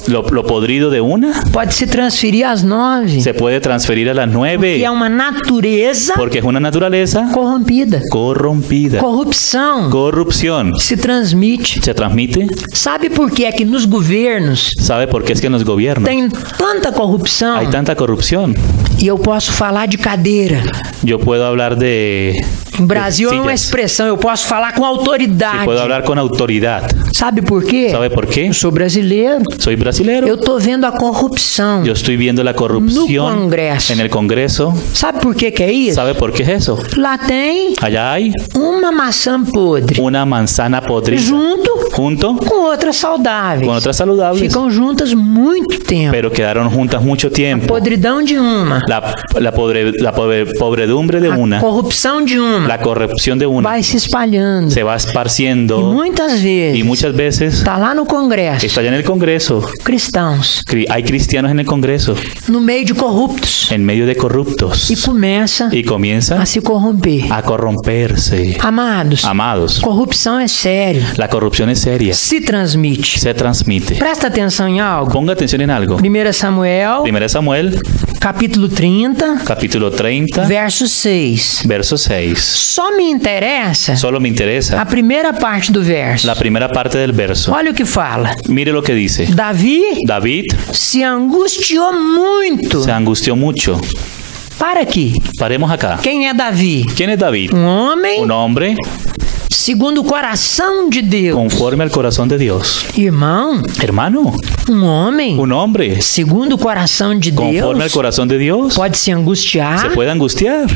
Lo podrido de una pode se transferir às 9, se puede transferir a las 9 que é uma natureza porque es una naturaleza corrompida. corrompida. Corrupção Corrupción se transmite. se transmite. Sabe por que é que nos governos ¿Sabe por qué es que en los gobiernos tem tanta corrupção? hay tanta corrupción? E eu posso falar de cadeira. Yo puedo hablar de Em Brasil é uma sillas. expressão, eu posso falar com Sí, autoridade. puedo hablar con autoridad. Sabe por quê? ¿Sabe por qué? Eu sou brasileiro. Soy brasilero. Eu tô vendo a corrupção. Yo estoy viendo la No corrupción Congreso. en el Congreso. Sabe por que é isso? ¿Sabe por qué es eso? Lá tem Allá hay uma maçã podre una manzana podrida junto junto com outras saudáveis. con otras saludables, Ficam juntas muito tempo. pero quedaron juntas mucho tiempo. Podridão de uma, Podredumbre de a una, corrupção de uma, la corrupción de una, vai se espalhando. se va E esparciendo muitas vezes y muchas veces está lá no Congresso, está allá en el Congreso. cristãos, Hay cristianos en el Congreso no meio de corruptos, en medio de corruptos e começa y comienza a se corromper. a corromperse. Amados, Amados, corrupção é sério, la corrupción es seria, se transmite. se transmite. Presta atenção em algo. Ponga atención en algo. 1 Samuel, 1 Samuel capítulo 30, capítulo 30, verso 6. verso 6. Só me interessa Solo me interesa a primeira parte do verso. la primera parte del verso. Olha o que fala. Mire lo que dice. Davi David se angustiou muito. se angustió mucho. Para aqui. Paremos acá. Quem é Davi? ¿Quién es David? Um homem Un hombre segundo o coração de Deus. conforme al corazón de Dios. Irmão, Hermano, um homem un hombre segundo o coração de conforme al Deus corazón de Dios pode se angustiar. se puede angustiar.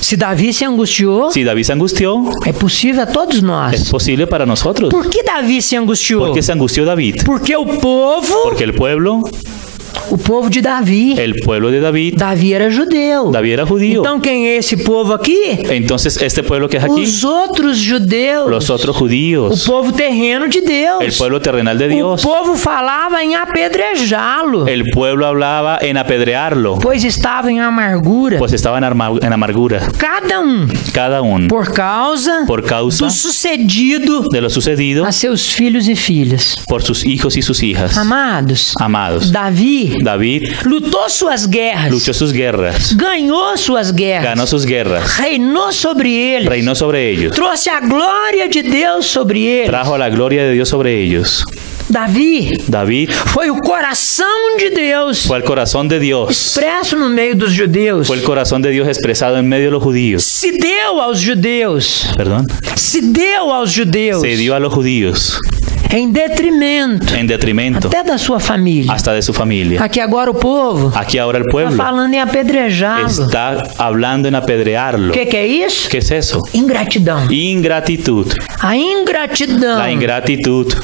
Se Davi se angustiou, Si David se angustió, é possível a todos es nós. posible para nosotros. Por que Davi se angustiou? ¿Por qué se angustió David? Porque o povo Porque el pueblo de Davi, de David, Davi era judeu. David era judío. Então quem é esse povo aqui? Entonces este pueblo que es aquí, Os outros judeus. los otros O judíos, povo terreno de el Deus. pueblo terrenal de O Dios, povo falava em apedrejá-lo, el pueblo hablaba en apedrearlo, pois estava em amargura. pues estaba en amargura. Cada um por causa do sucedido de lo sucedido a seus filhos e filhas. por sus hijos y sus hijas. Amados, David lutou suas guerras, luchó sus guerras, ganhou suas guerras, ganó sus guerras, reinou sobre eles, reinó sobre ellos, trouxe a glória de Deus sobre eles. trajo la gloria de Dios sobre ellos. David foi o coração de Deus fue el corazón de Dios, expresso no meio dos judeus. fue el corazón de Dios expresado en medio de los judíos. Se deu aos judeus. Se deu aos judeus. Se dio a los judíos em detrimento até da sua família. hasta de su familia. Aqui agora o povo Aquí ahora el pueblo está falando em apedrejá-lo. está hablando en apedrearlo. O que é isso? ¿Qué es eso? Ingratidão. Ingratitud. A ingratidão La ingratitud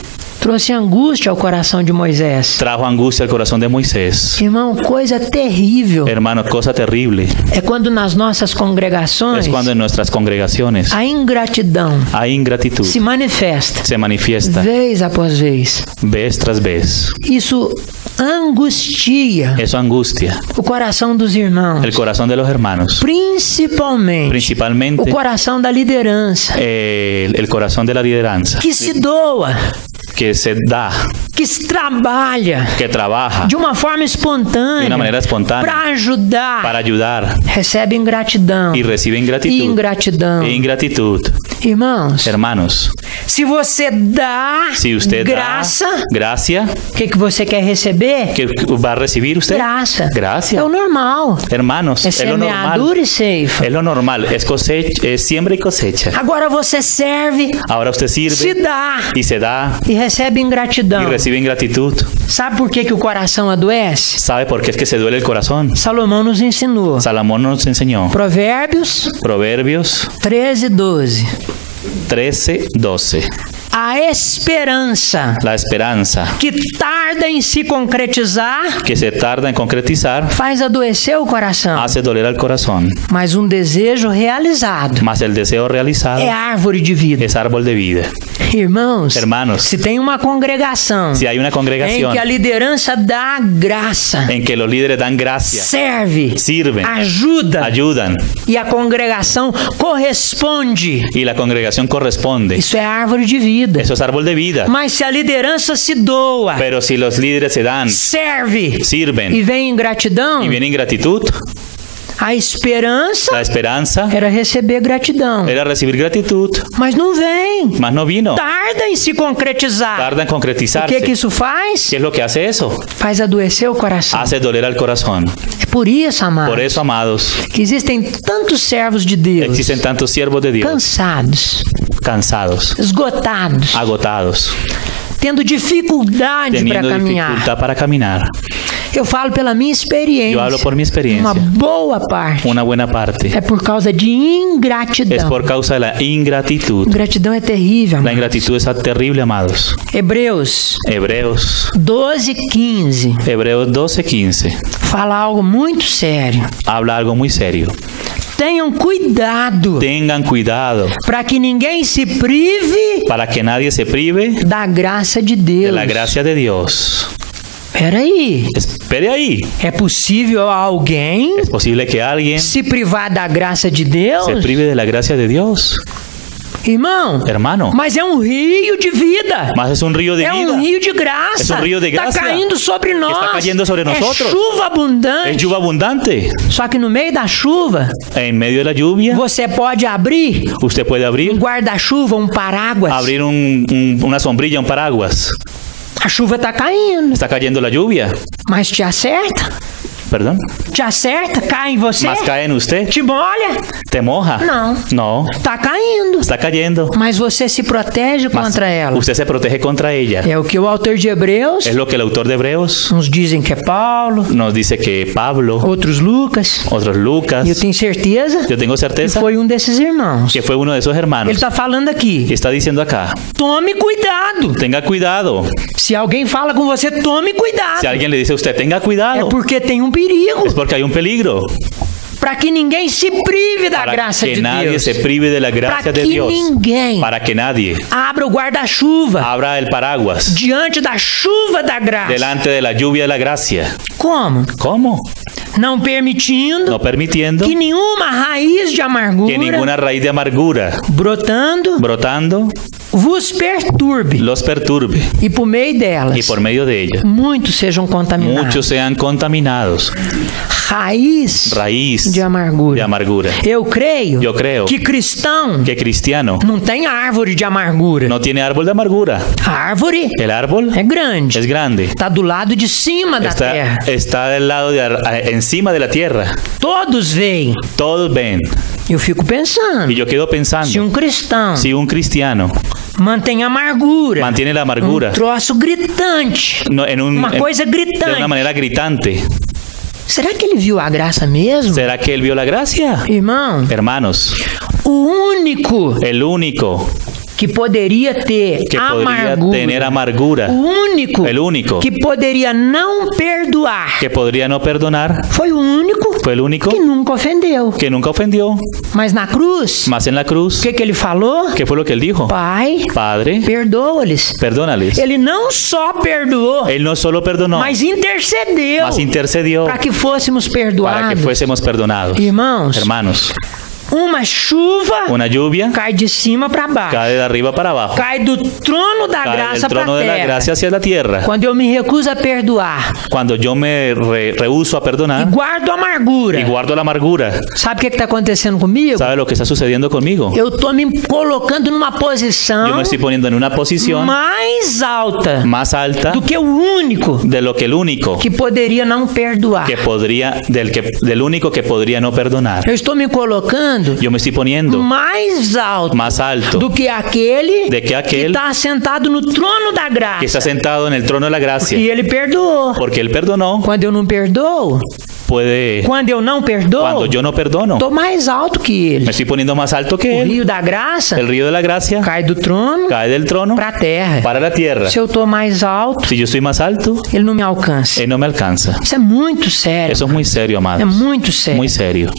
trouxe angústia ao coração de Moisés. trajo angustia al corazón de Moisés. Irmão, coisa terrível. Hermano, cosa terrible É quando nas nossas congregações es cuando en nuestras congregaciones a ingratidão hay ingratitud, se manifesta se manifiesta vez após vez. vez tras vez. Isso angustia Eso angustia o coração dos irmãos, el corazón de los hermanos, principalmente principalmente o coração da liderança, el corazón de la lideranza, que se doa, que se da, que se trabalha que trabaja de uma forma espontânea, de una manera espontánea para ayudar, recebe ingratidão. y recibe ingratitud. Ingratitud. Irmãos, Hermanos, se você dá si usted graça, da gracia, o que você quer receber? ¿qué va a recibir usted? Graça. Gracia. É o normal. Hermanos, É es lo normal. semeadura e ceifa. Es lo normal, es cosecha, es siembra y cosecha. Agora você serve, Ahora usted sirve se dá y se da e recebe ingratidão. y recibe ingratitud. Sabe por que o coração adoece? ¿Sabe por qué es que se duele el corazón? Salomão nos ensinou. Salomón nos enseñó. Provérbios Proverbios 13:12. 13:12. A esperança La esperanza que tarda em se concretizar que se tarda en concretizar faz adoecer o coração. hace doler al corazón, Mas um desejo realizado mas el deseo realizado é árvore de vida. es árbol de vida. Irmãos, Hermanos, se tem uma congregação si hay una em congregación que a liderança dá graça, en que los líderes dan gracia, serve, sirven, ajuda ayudan e a congregação corresponde, y la congregación corresponde, isso é árvore de vida. eso es árbol de vida. Mas se a liderança se doa, Pero si los líderes se dan, serve e sirven vem ingratidão, y viene ingratitud, a esperança la esperanza era receber gratidão, era recibir gratitud, mas não vem, mas no vino. tarda em se concretizar. Tarda en O que concretizarse. isso faz? ¿Qué es lo que hace eso? Faz adoecer o coração. Hace doler al corazón. É por isso, amados, Por eso, amados, que existem tantos servos de Deus existen tantos siervos de Dios cansados, cansados, esgotados, agotados, tendo dificuldade para teniendo caminhar. dificultad para caminar. Eu falo pela minha experiência. Yo hablo por mi experiencia. Uma boa parte Una buena parte é por causa de ingratidão. es por causa de la ingratitud. Ingratidão é terrível. La amados. ingratitud es terrible, amados. Hebreus Hebreos 12:15 12:15 fala algo muito sério. habla algo muy serio. Tenham cuidado Tengan cuidado para que ninguém se prive para que nadie se prive da graça de Deus. de la gracia de Dios. Peraí, Espere ahí. é possível alguém ¿Es posible que alguien se privar da graça de Deus? se prive de la gracia de Dios? Irmão, hermano, mas é um rio de vida. mas es un río de É vida. um rio de graça. Es un río de Está gracia caindo sobre nós. está cayendo sobre nosotros. É chuva abundante. Es lluvia abundante. Só que no meio da chuva, En medio de la lluvia, você pode abrir usted puede um abrir guarda-chuva, um paraguas. una sombrilla, un paraguas. A chuva está caindo, Está cayendo la lluvia. mas te acerta. Perdón. Te acerta, cai em você. Mas cae en usted. Te molha. ¿Te moja? Não. No. Tá caindo. Está cayendo. Mas você se protege Mas contra ela. usted se protege contra ella. É o que o autor de Hebreus, Es lo que el autor de Hebreos uns dizem que é Paulo, nos dice que Pablo, outros Lucas. otros Lucas, E eu tenho certeza yo tengo que certeza foi um desses irmãos. que fue uno de esos Ele hermanos. está falando aqui. Y está diciendo acá, Tome cuidado. tenga cuidado. Se alguém fala com você, tome cuidado. Si alguien le dice a usted, tenga É cuidado, porque tem um perigo. es porque hay un peligro. Para que ninguém se prive da Para graça que de nadie Deus. se prive de la gracia Para de que Dios. ninguém Para que nadie abra o guarda-chuva abra el paraguas diante da chuva da graça. delante de la lluvia de la gracia. Como? ¿Cómo? Não permitindo No permitiendo que nenhuma raiz de amargura que ninguna raíz de amargura brotando brotando vos perturbe los perturbe e por meio delas y por medio de ella muitos sejam contaminados. muchos sean contaminados. Raíz de amargura. de amargura. Eu creio Yo creo que cristão que cristiano não tem árvore de amargura. no tiene árbol de amargura. A árvore El árbol é grande. es grande. Está do lado de cima da terra. Está del lado encima de la tierra. Todos veem. Todos ven. Eu fico pensando, Y yo quedo se pensando, um cristão si un cristiano mantém amargura, mantiene la amargura troço gritante, uma coisa de gritante, una manera gritante, será que ele viu a graça mesmo? ¿será que él vio la gracia? Irmão, Hermanos, o único el único que poderia ter que podría tener amargura, amargura, o único que poderia não perdoar, que podría no perdonar, foi o único fue el único que nunca ofendeu. que nunca ofendió. Mas na cruz, Más en la o cruz, que ele falou? ¿qué fue lo que él dijo? Pai, Padre, perdoa-lhes. perdónales. Ele não só perdoou, Él no solo perdonó, mas intercedeu mas intercedió para que fôssemos para que perdoados. fuésemos perdonados. Irmãos, Hermanos, uma chuva una lluvia cai de cima para baixo, cae de arriba para abajo, cai do trono da cae graça del trono para de la terra. gracia hacia la tierra. Quando eu me recuso a perdoar Cuando yo me rehúso a e perdonar guardo amargura, y guardo la amargura, sabe o que está acontecendo comigo? ¿sabe lo que está sucediendo conmigo? Eu estou me colocando numa Yo posição me estoy poniendo en una posición mais alta más alta do que o único de lo que el único que poderia não perdoar. que podría, del único que podría no perdonar. Eu estou me colocando Yo me estoy poniendo mais alto más alto do que aquele de que que aquel está sentado no trono da que graça. está sentado en el trono de la E gracia. ele perdoou. Porque él perdonó, Quando eu não perdoo, puede... quando eu não perdoo, Cuando yo no perdono, estou mais alto que ele. me estoy poniendo más alto que O él. rio da graça El río de la gracia cai do trono cae del trono para a terra. para la tierra. Se eu estou mais alto, Si yo estoy más alto, ele não me alcança. él no me alcanza. Isso é muito sério. Eso es muy serio, É amados. muito sério. Muy serio.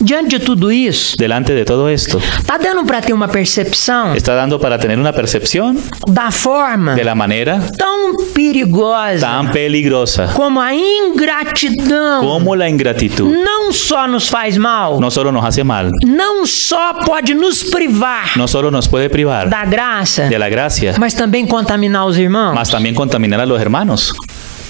Diante de tudo isso, Delante de todo esto, tá dando para ter uma percepção está dando para tener una percepción da forma de la manera tão perigosa tan peligrosa como a ingratidão como la ingratitud. não só nos faz mal, No solo nos hace mal, não só pode nos privar no solo nos puede privar da graça, de la gracia, mas também contaminar os irmãos. mas también contaminar a los hermanos.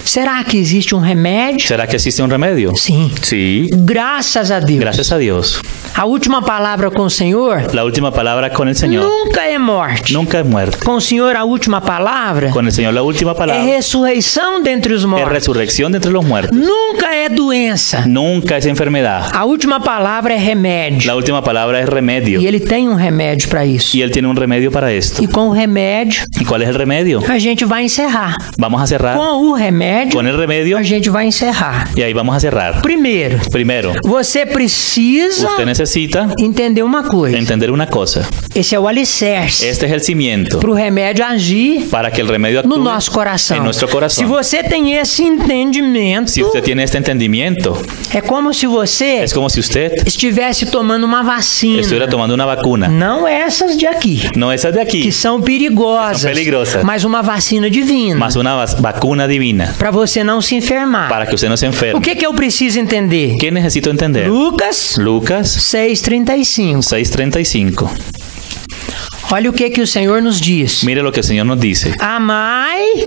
Será que existe um remédio? ¿Será que existe un remedio? Sim. Sí, Graças a Deus. gracias a Dios. A última palavra com o Senhor La última palabra con el Señor nunca é morte. nunca es muerte. Com o Senhor, a última palavra Con el Señor la última é palabra ressurreição dentre os es mortos. resurrección de entre los muertos. Nunca é doença. Nunca es enfermedad. A última palavra é remédio. La última palabra es remedio. E ele tem um remédio para isso. Y Él tiene un remedio para esto. E com o remédio, ¿Y cuál es el remedio? a gente vai encerrar. Vamos a cerrar Com o remédio, con el remedio a gente vai encerrar. y ahí vamos a cerrar. Primeiro, Primero, você precisa usted necesita entender uma coisa. entender una cosa. Esse é o alicerce Este es el cimiento para o remédio agir para que el remedio no actúe nosso coração. en nuestro Se corazón. você tem esse entendimento, Si usted tiene este entendimiento, é como se você es como si usted estivesse tomando uma vacina. estuviera tomando una vacuna. Não essas de aqui, No esas de aquí, que são perigosas, Que são perigosas. mas uma vacina divina, más una vacuna divina para você não se enfermar. para que usted no se O enferme. que eu preciso entender? ¿Qué necesito entender? Lucas Lucas 6:35. 6:35. Olha o que o Senhor nos diz. Mire lo que el Señor nos dice. Amai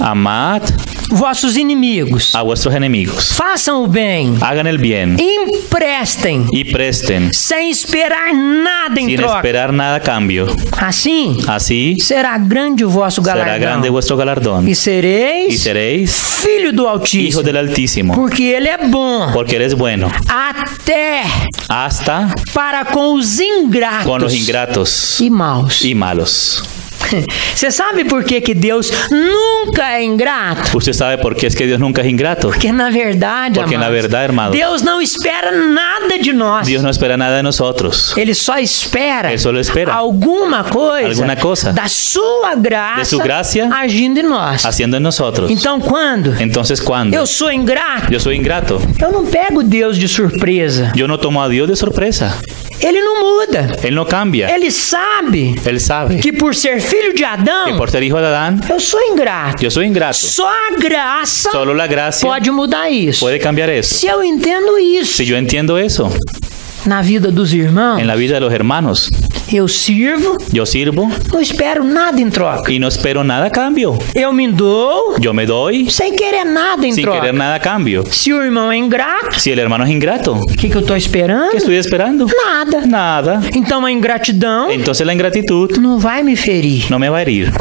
Amad vossos inimigos. a vuestros enemigos. Façam o bem. Hagan el bien Emprestem. y presten Sem esperar nada em sin troca. esperar nada a cambio. Assim Así será grande o vosso será galardão. grande vuestro galardón. E Y sereis seréis filho do hijos Altíssimo. del Altísimo, Porque Ele é bom porque eres bueno até hasta para com os ingratos con los ingratos e maus. y malos. Você sabe por que Deus nunca é ingrato? ¿Usted sabe por qué es que Dios nunca es ingrato? Porque na verdade, Porque na amados, verdad, hermano, Deus não espera nada de nós. Dios no espera nada de nosotros. Ele só espera, Ele só espera alguma alguma coisa da sua graça, de su gracia agindo em nós. haciendo en nosotros. Então, quando Entonces, cuando eu sou ingrato, yo soy ingrato, eu não pego Deus de surpresa. yo no tomo a Dios de sorpresa. Ele não muda. Él no cambia. Ele sabe Él sabe que por ser filho de que Adão, por ser hijo de Adán, eu sou ingrato. yo soy ingrato. Só a graça Solo la gracia pode mudar isso. puede cambiar eso. Se eu entendo isso Si yo entiendo eso na vida dos irmãos, en la vida de los hermanos, eu sirvo, yo sirvo não espero nada em troca. y no espero nada a cambio. Eu me dou Yo me doy sem querer nada em sin troca. querer nada a cambio. Se o irmão é ingrato, Si el hermano es ingrato, o que eu estou esperando? ¿qué estoy esperando? Nada. Nada. Então a ingratidão Entonces la ingratitud não vai me ferir. no me va a herir.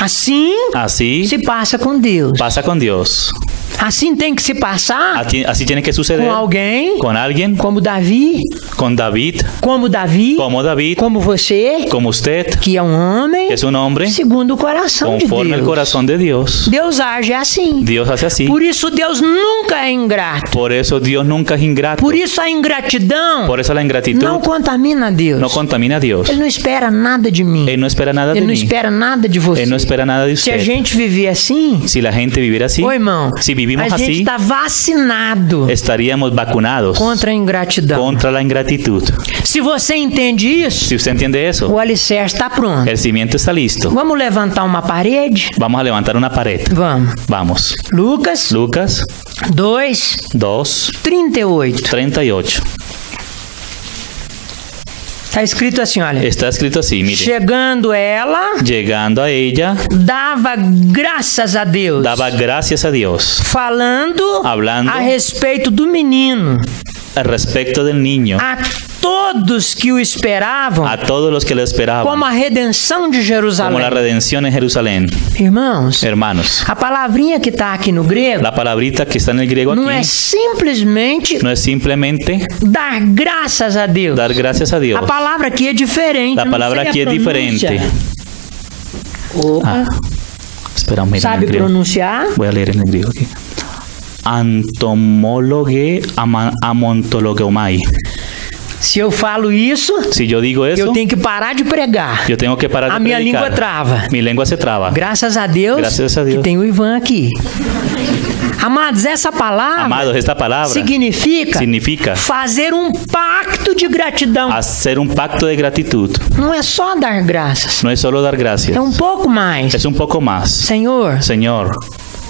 Assim Así se passa com Deus. pasa con Dios. Assim tem que se passar Así tiene que suceder com alguém con alguien, como Davi, con David, como Davi, como David, como você, como usted, que é um homem que es un hombre segundo o coração de conforme al Deus. corazón de Dios. Deus age assim. Dios hace así. Por isso Deus nunca é ingrato. Por eso Dios nunca es ingrato. Por isso a ingratidão Por eso la ingratitud não contamina Deus. no contamina a Dios. Ele não espera nada de mim. Él no espera nada de Ele não mí. espera nada de você. Él no espera nada de Se a usted. gente viver assim, Si la gente viviera así, ô irmão, si vivimos a gente así, está vacinado estaríamos vacunados contra a ingratidão. contra la ingratitud. Se você entende isso, Si usted entiende eso, o alicerce está pronto. el cimiento está listo. Vamos levantar uma parede? Vamos a levantar una pared. Vamos. Vamos. Lucas Lucas 2:38. 2:38. Está escrito assim, olha. Está escrito así, mire. Chegando ela, Llegando a ella, dava graças a Deus. daba gracias a Dios Falando Hablando. a respeito do menino. al respecto del niño A todos que o esperavam, a todos los que le esperaban, como a redenção de como Jerusalém. la redención en Jerusalén. Irmãos, Hermanos, a palavrinha que está aqui no grego la palabrita que está en el griego não é aquí simplesmente no es simplemente dar graças a Deus. dar gracias a Dios. A palavra aqui é diferente. La eu não palabra sei a aquí es pronúncia. diferente. Opa, Espera, mira en sabe el griego. pronunciar? Voy a leer en el griego aquí. Antomologe amontologomai. Se eu falo isso, Si yo digo eso, eu tenho que parar de pregar. yo tengo que parar de A minha predicar. língua trava. Mi lengua se traba. Graças a Deus, Graças a Deus. que tem o Ivan aqui. Amados, essa palavra Amados, esta palabra significa fazer um pacto de gratidão. hacer un pacto de gratitud. Não é só dar graças. No es solo dar gracias. É um pouco mais. Es un poco más. Senhor, Señor,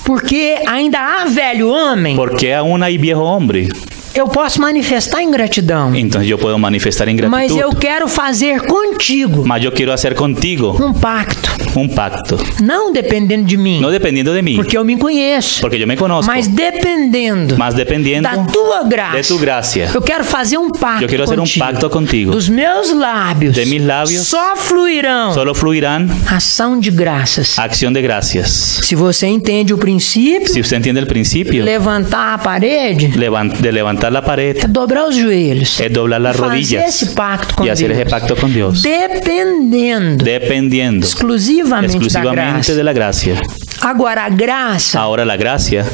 porque ainda há velho homem, porque aún hay viejo hombre, eu posso manifestar ingratidão. entonces yo puedo manifestar Mas ingratitud. eu quero fazer contigo Mas yo quiero hacer contigo um pacto. un pacto. Não dependendo de mim, No dependiendo de mí, porque eu me conheço. porque yo me conozco, Mas dependendo más dependiendo da tua graça. de tu gracia. Eu quero fazer um pacto Yo quiero hacer un contigo. pacto contigo. Dos meus lábios, De mis labios só fluirão Solo fluirán ação de graças. acción de gracias. Se você entende o princípio, Si usted entiende el principio levantar a parede, de levantar la pared, é dobrar os joelhos. es doblar las E fazer rodillas esse pacto com y hacer Deus. ese pacto con Dios, Dependendo dependiendo exclusivamente da exclusivamente graça. de la gracia. Agora, a graça Ahora la gracia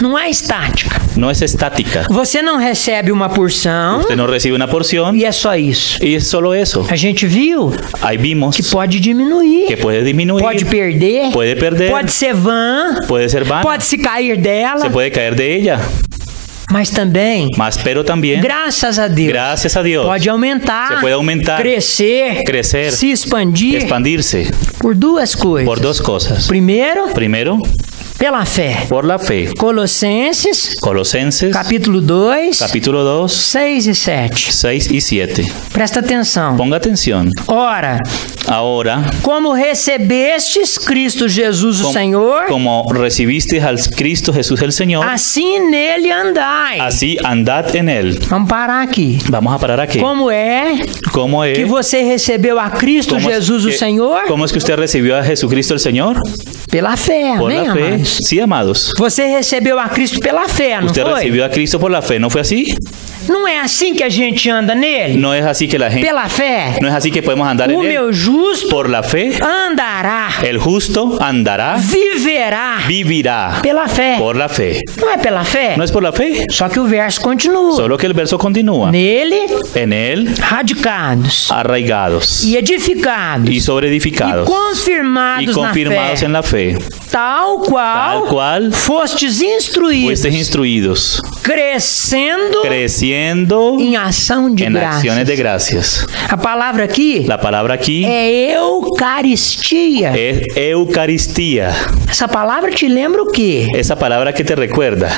não é estática. no es estática. Você não recebe uma porção Usted no recibe una porción e é só isso. y es solo eso. A gente viu Ahí vimos que pode diminuir, que puede disminuir, pode perder, puede perder, pode ser vã, puede ser vana, pode se cair dela, se puede caer de ella. mas também, Mas pero también, graças a Deus, gracias a Dios, pode aumentar, se puede aumentar, crescer, crecer, se expandir expandirse por duas coisas. por dos cosas. Primeiro, Primero, Pela fé. Por la fe. Colossenses, Colosenses, capítulo 2, capítulo 2, 6 e 7. 6 y 7. Presta atenção. Ponga atención. Ora, Ahora, como recebestes Cristo Jesus o Senhor, como recibiste al Cristo Jesús el Señor, assim nele andai. así andad en él. Vamos parar aqui. Vamos a parar aquí. Como é ¿Cómo es? que você recebeu a Cristo ¿Cómo es Jesus o que- Senhor? ¿Cómo es que usted recibió a Jesucristo el Señor? Pela fé, Por amém, la fe. amados? Sí, amados. Você recebeu a Cristo pela fé, não Usted foi? recibió a Cristo por la fe, ¿no fue así? Não é assim que a gente anda nele? No es así que la gente, Pela fé. no es así que podemos andar O en él. meu justo Por la fe, andará, el justo andará, viverá vivirá. pela fé. Por la fe. Não é pela fé? No es por la fe, Só que o verso continua. solo que el verso continúa. Nele, En él, radicados arraigados e edificados y sobreedificados e confirmados, y confirmados na en la fe, fé, tal qual fostes instruídos, fuestes instruidos, crescendo creciendo em ação de en graças. acciones de gracias. A palavra aqui La palabra aquí é Eucaristia. es Eucaristía. Essa palavra te lembra o quê? Esa palabra que te recuerda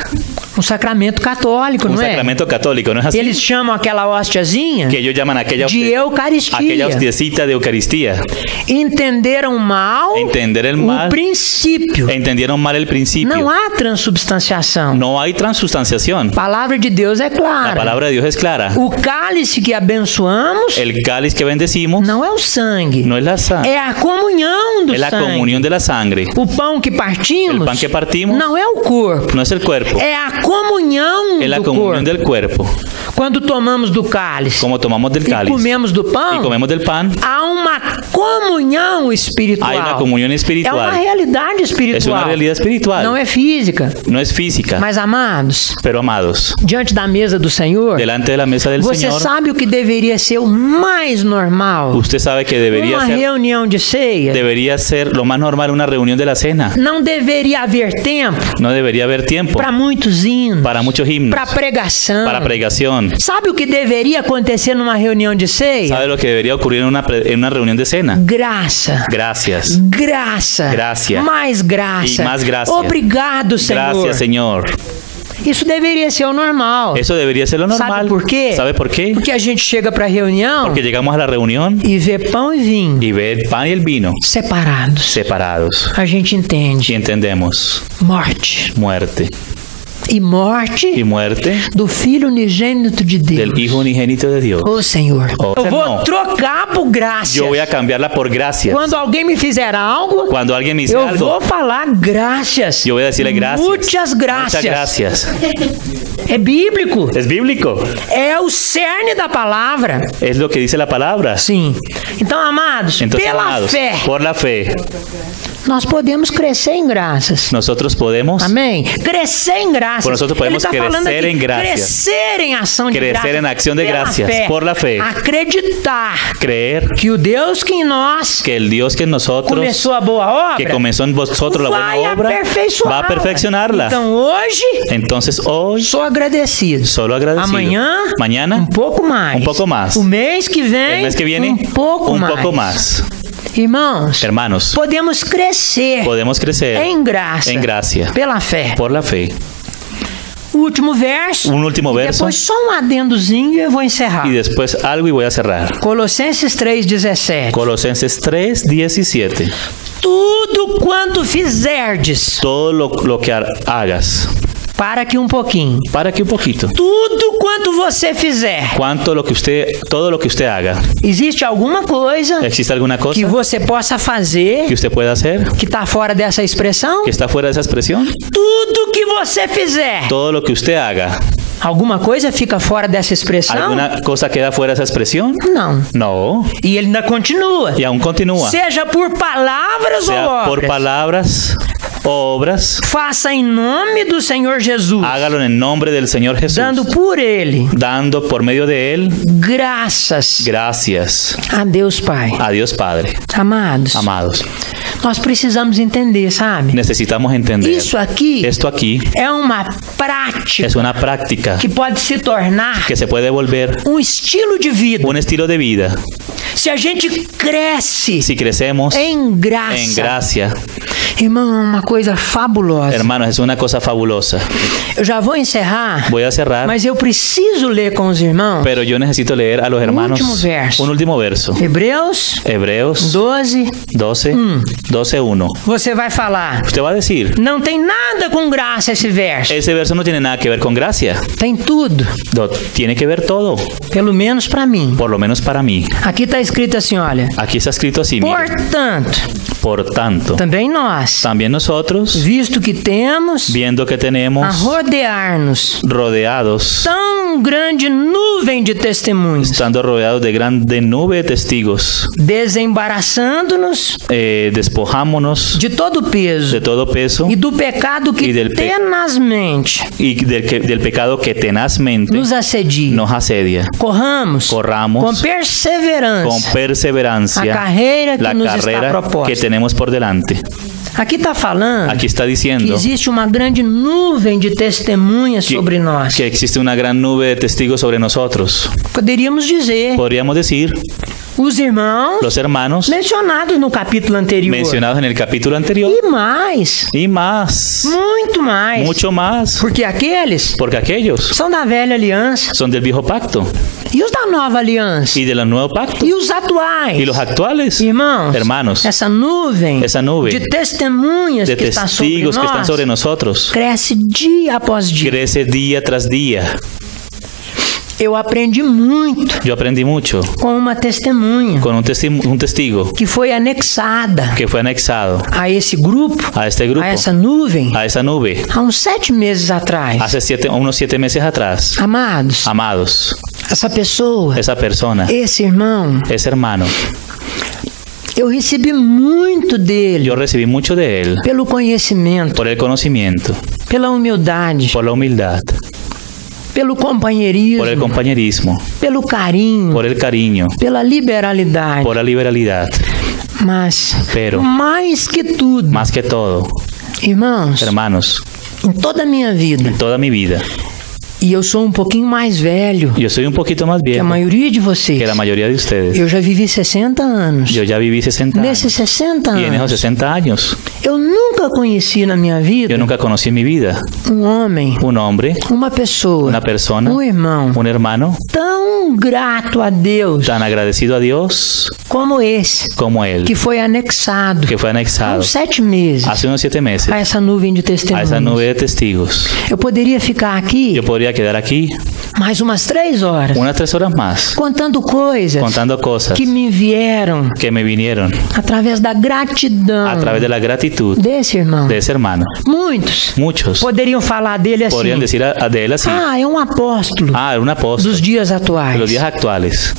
Um sacramento católico, un não é? sacramento católico, ¿no es así? Eles chamam aquela hóstiazinha Que ellos llaman aquella de Eucaristia. aquella hostiecita de Eucaristía. Entenderam mal Entender el mal. o princípio. Entendieron mal el principio. Não há transubstanciação. No hay transustanciación. A palavra de Deus é La clara. palabra de Dios es clara. O cálice que abençoamos El cáliz que bendecimos não é o sangue, no es la sangre, é a comunhão do es la sangue. comunión de la sangre. O pão que partimos El pan que partimos não é o corpo, no es el cuerpo, é a comunhão es la do comunión corpo. del cuerpo. Quando tomamos do cálice Como tomamos del e cáliz comemos do y pão, comemos del pan, há uma comunhão espiritual. hay una comunión É uma espiritual. realidade Es espiritual. una realidad espiritual. Não é física. No es física, Mas, amados, pero amados, diante da mesa do Senhor, delante de la mesa del você Señor, sabe o que deveria ser o mais normal? usted sabe que Uma reunião de ceia. debería ser lo más normal una reunión de la cena. Não deveria haver tempo No debería haber tiempo para muitos hinos, para muchos himnos, para pregação. para pregación. Sabe o que deveria acontecer numa reunião de ceia? ¿Sabe lo que debería ocurrir en una reunión de cena? Graça. Gracias. Graça. Gracia. Mais graça. E mais gracia. Obrigado, Senhor. Gracias, Señor. Isso deveria ser o normal. Eso debería ser lo normal. Sabe por quê? ¿Sabe por qué? Porque a gente chega para a reunião Porque llegamos a la reunión e vê pão e vinho y ve el pan y el vino separados. separados. A gente entende Y entendemos morte. muerte. E morte Y muerte do Filho unigênito de Deus. del Hijo unigénito de Dios. Ô, Senhor, Oh, eu vou não. trocar por graça. Yo voy a cambiarla por gracias. Quando alguém me fizer algo, Cuando alguien me dice eu algo, vou falar graças. yo voy a decirle gracias. Muitas graças. Muchas gracias. É bíblico. Es bíblico. É o cerne da palavra. Es lo que dice la palabra. Sim. Então, amados, Entonces, pela amados, fé, por la fe, nós podemos crescer em graças. nosotros podemos Amém? Crescer em graças. Por nosotros podemos Ele tá falando crecer aqui, em gracias. crescer em ação de Crecer graças. en acción de Pela gracias, fé. por la fe. Acreditar creer que o Deus que em nós que el Dios que en nosotros, começou a boa obra, que comenzó en vosotros la buena vai obra, aperfeiçoá-la. va a perfeccionarla. Então hoje, Entonces hoy, sou agradecido. solo agradecido. Amanhã, Mañana, pouco mais. pouco mais. O mês que vem, el mes que viene, pouco un mais. poco más. Irmãos, Hermanos, podemos crescer podemos crecer em graça, en gracia pela fé. por la fe. O último verso. Un último E verso depois só um adendozinho e eu vou encerrar. y después algo y voy a cerrar. Colossenses 3,17. Colosenses 3:17. Tudo quanto fizerdes, Todo lo que hagas, para que um pouquinho. para que un poquito. Tudo quanto você fizer. Todo lo que usted haga. Existe alguma coisa ¿Existe alguna cosa que você possa fazer que usted pueda hacer que está fora dessa expressão? que está fuera de esa expresión? Tudo que você fizer. Todo lo que usted haga, Alguma coisa fica fora dessa expressão? ¿alguna cosa queda fuera de esa expresión? Não. No. E ele ainda continua. Y aún continúa. Seja por palavras ou Sea obras. por palabras o obras, Faça em nome do Senhor Jesus, hágalo en el nombre del Señor Jesús, dando por ele dando por medio de Él graças gracias a Deus Pai. a Dios Padre. Amados, Amados, nós precisamos entender, sabe? necesitamos entender. Isso aqui Esto aquí é uma prática es una práctica que pode se tornar que se puede volver um estilo de vida. un estilo de vida. Se a gente cresce si crecemos em graça, en gracia, irmão, é uma coisa fabulosa. hermanos, es una cosa fabulosa. Eu já vou encerrar, Voy a cerrar, mas eu preciso ler com os irmãos pero yo necesito leer a los hermanos último verso. un último verso. Hebreus Hebreos 12. 12:1. Você vai falar, Usted va a decir, não tem nada com graça esse verso. ese verso no tiene nada que ver con gracia. Tem tudo, Tiene que ver todo, pelo menos para mim. por lo menos para mí. Aqui está escrito assim, olha. Aquí está escrito así, mire. Portanto, Por tanto, também nós, también nosotros, visto que temos viendo que a tenemos rodear-nos rodeados, tão grande nuvem de testemunhos, estando rodeados de grande nube de testigos, desembaraçando-nos despojámonos de todo o peso de todo peso e do pecado que E del pe- tenazmente y del pecado que tenazmente nos assedia. nos asedia. Corramos Corramos com perseverança Con perseverancia a carreira que la nos está carrera proposta. que tenemos por delante. Aqui está falando Aquí está que diciendo existe uma grande nuvem de testemunhas sobre nós. que existe una gran nube de testigos sobre nosotros. Poderíamos dizer, Podríamos decir, os irmãos los hermanos mencionados no capítulo anterior. mencionados en el capítulo anterior E mais, y más, muito mais. mucho más, Porque aqueles porque aquellos são da velha aliança. son del viejo pacto E os da nova aliança? y del nuevo pacto E os atuais? y los actuales. Irmãos, Hermanos, essa nuvem essa nube de testemunhas de que está sobre testigos que están nós sobre nosotros cresce dia após dia. crece día tras día. Eu aprendi muito Yo aprendí mucho com uma testemunha con un testigo que foi anexada que fue anexado a esse grupo, a este grupo, a essa nuvem, a esa nube, há uns 7 meses atrás. hace unos 7 meses atrás. Amados, Amados, essa pessoa, esa persona, esse irmão, ese hermano, eu recebi muito dele yo recibí mucho de él pelo conhecimento, por el conocimiento, pela humildade, por la humildad, pelo companheirismo, por el compañerismo, pelo carinho, por el cariño, pela liberalidade. por la liberalidad. Mas, Pero, mais que tudo, más que todo, irmãos, hermanos, em toda a minha vida, en toda mi vida, e eu sou um pouquinho mais velho yo soy un poquito más que a viejo maioria de vocês. que la mayoría de ustedes. Eu já vivi 60 anos. Yo ya viví 60 Nesses años. 60 Y en esos anos, 60 años, eu nunca conheci na minha vida yo nunca conocí en mi vida um homem, un hombre, uma pessoa, una persona, um irmão un hermano tão grato a Deus tan agradecido a Dios como esse, como él, que foi anexado que fue há anexado uns 7 meses hace unos 7 meses a essa nuvem de a testemunhos. esa nube de testigos. Eu poderia ficar aqui Yo podría quedar aquí mais umas 3 horas unas 3 horas más contando coisas contando cosas que me vieram que me vinieron através da gratidão a través de la gratitud desse irmão. de ese hermano. Muitos Muchos poderiam falar dele assim: podrían decir de él así: ah, é um apóstolo ah, era un apóstol dos dias de atuais. los días actuales.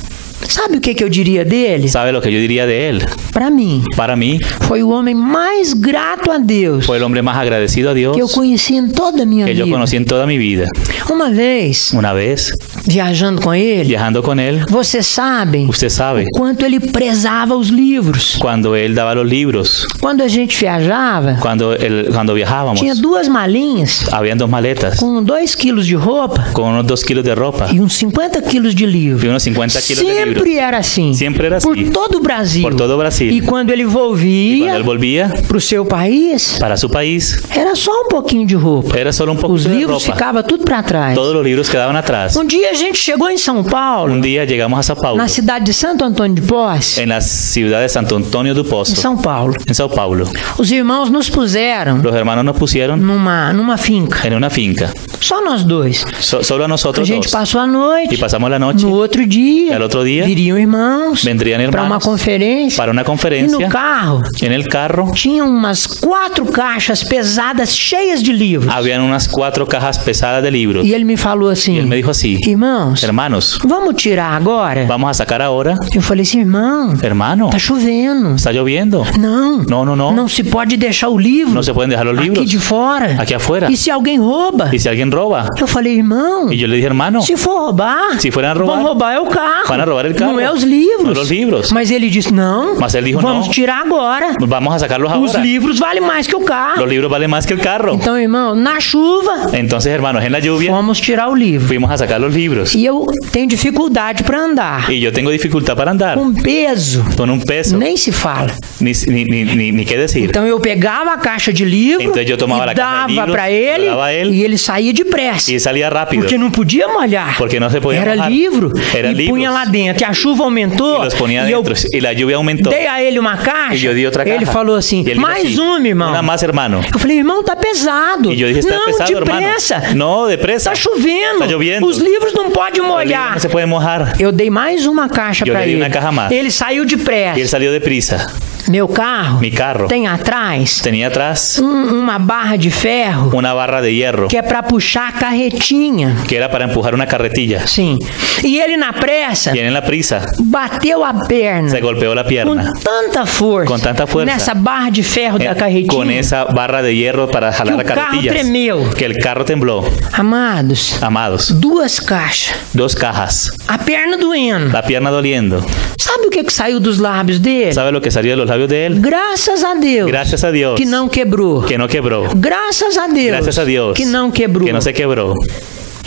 Sabe o que eu diria dele? ¿Sabe lo que yo diría de él? Para mim, Para mí, foi o homem mais grato a Deus fue el hombre más agradecido a Dios que eu conheci em toda a minha que yo vida. conocí en toda mi vida. Uma vez, Una vez, viajando com ele, viajando con él, vocês sabem usted sabe, o quanto ele prezava os livros. cuando él daba los libros, Quando a gente viajava, cuando viajábamos, tinha 2 malinhas habían 2 maletas com 2 quilos de roupa con unos 2 kilos de ropa e uns 50 quilos de y livro. unos 50 kilos de libros. Sempre era assim. Siempre era Por así, todo o Brasil. por todo Brasil. E quando ele Cuando volvia él volvía para o seu país, para su país, era só um pouquinho de roupa. era solo un Os poquito de livros ropa. ficavam tudo para trás. Todos los libros quedaban atrás. Um dia a gente chegou em São Paulo, Un día llegamos a Sao Paulo, na cidade de Santo Antônio de Posse, en la ciudad de Santo Antonio do em Poço, São Paulo. en Sao Paulo. Os irmãos nos puseram Los hermanos nos pusieron numa finca. en una finca, Só nós dois. solo a A nosotros gente dos. passou a noite. Y pasamos la noche, No outro dia, y al otro día viriam irmãos vendrían para uma hermanos conferência. para una E no conferencia. carro En el carro tinha umas 4 caixas pesadas cheias de livros. habían unas 4 cajas pesadas de libros. E ele me falou assim: Y él me dijo así: irmãos, hermanos, vamos tirar agora? vamos a sacar ahora. Eu falei assim: irmão, Hermano, tá chovendo. está lloviendo. Não, No. não se pode deixar o livro No se pueden dejar los aqui libros de fora. aquí afuera. E se alguém rouba? Y si alguien roba, Eu falei: irmão, y yo le dije, hermano, se for roubar, si fueran a vão robar, roubar é o carro. van a robar el carro. Não é os livros. No los libros. Mas ele disse, não, Mas ele dijo, vamos no. tirar agora. Vamos a sacarlos Os ahora. livros valem mais que o carro. Los libros valen más que el carro. Então, irmão, na chuva, Entonces, hermanos, en la lluvia vamos tirar o livro. fuimos a sacar los libros. E eu tenho dificuldade para andar. Y yo tengo dificultad para andar. Com peso, Con un peso. nem se fala. Ni qué decir. Então eu pegava a caixa de livro Entonces yo tomaba e la caja de dava libros, para ele, yo daba a él, e ele saía depressa. Y salía rápido. Porque não podia molhar. Porque no se podía Era mojar. livro. Era e libros. punha lá dentro. E a chuva aumentou. Y los ponía e eu adentro. Y la lluvia aumentó. dei a ele uma caixa. Y yo di otra caja. Ele falou assim, Y él dijo mais así, uma, irmão. Una más, hermano. Eu falei, irmão, tá pesado. Y yo dije, está não, pesado, depressa. hermano. No, depresa. Tá chovendo. Está lloviendo. Os livros não podem Los libros molhar. no se pueden mojar. Eu dei mais uma caixa Eu para dei ele. uma caja mais. Ele saiu Y él depressa. salió deprisa. Meu carro Mi carro tem atrás tenía atrás uma barra de ferro una barra de hierro que é para puxar a carretinha. que era para empujar una carretilla. Sim. E ele na pressa Y él en la prisa bateu a perna se golpeó la com pierna tanta força nessa barra de ferro da carretinha. con esa barra de hierro para jalar Que la o carro carretilla. tremeu. Que el carro tembló. Amados, Amados, 2 caixas. 2 cajas. A perna doendo. La pierna doliendo. Sabe o que saiu dos lábios dele? ¿Sabe lo que salió de los labios de él? Graças a Deus. Gracias a Dios Que não quebrou. que no quebró. Graças a Deus. Gracias a Dios Que não quebrou. que no se quebró.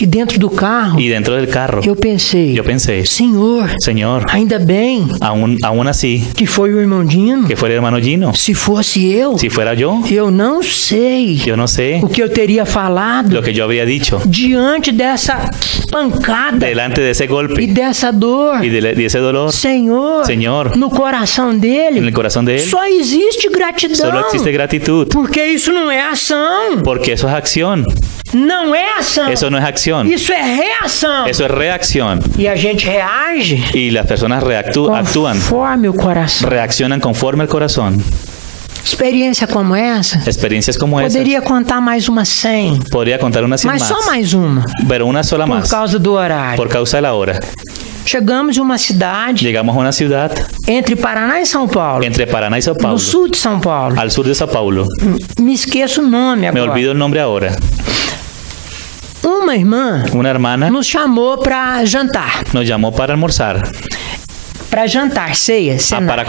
E dentro do carro, Y dentro del carro eu pensei, yo pensé, Senhor, Señor, ainda bem aún así, que foi o irmão Dino. que fuera el hermano Gino. Se fosse eu, Si fuera yo não sei no sé o que eu teria falado lo que yo habría dicho diante dessa pancada delante de ese e golpe dessa dor. y de ese dolor. Senhor, no coração dele, En el corazón de él só existe gratidão. solo existe gratitud, Porque isso não é ação. porque eso es acción. Não é ação. Eso no es acción, Isso é reação. eso es reacción. E a gente reage Y las personas actúan, conforme o coração. reaccionan conforme al corazón. Experiência como essa, Experiencias como esas. poderia contar mais umas 100. Podría contar unas 100 Mas más, só mais uma, pero una sola por más, causa do horário. por causa de la hora. Chegamos em uma cidade Llegamos a una ciudad entre Paraná e São Paulo, entre Paraná y Sao Paulo, no sul de São Paulo. al sur de Sao Paulo. Me esqueço o nome Me agora. olvido el nombre ahora. Uma irmã Una hermana nos chamou para jantar. nos llamó para almorzar, Para jantar, ceia, cenar.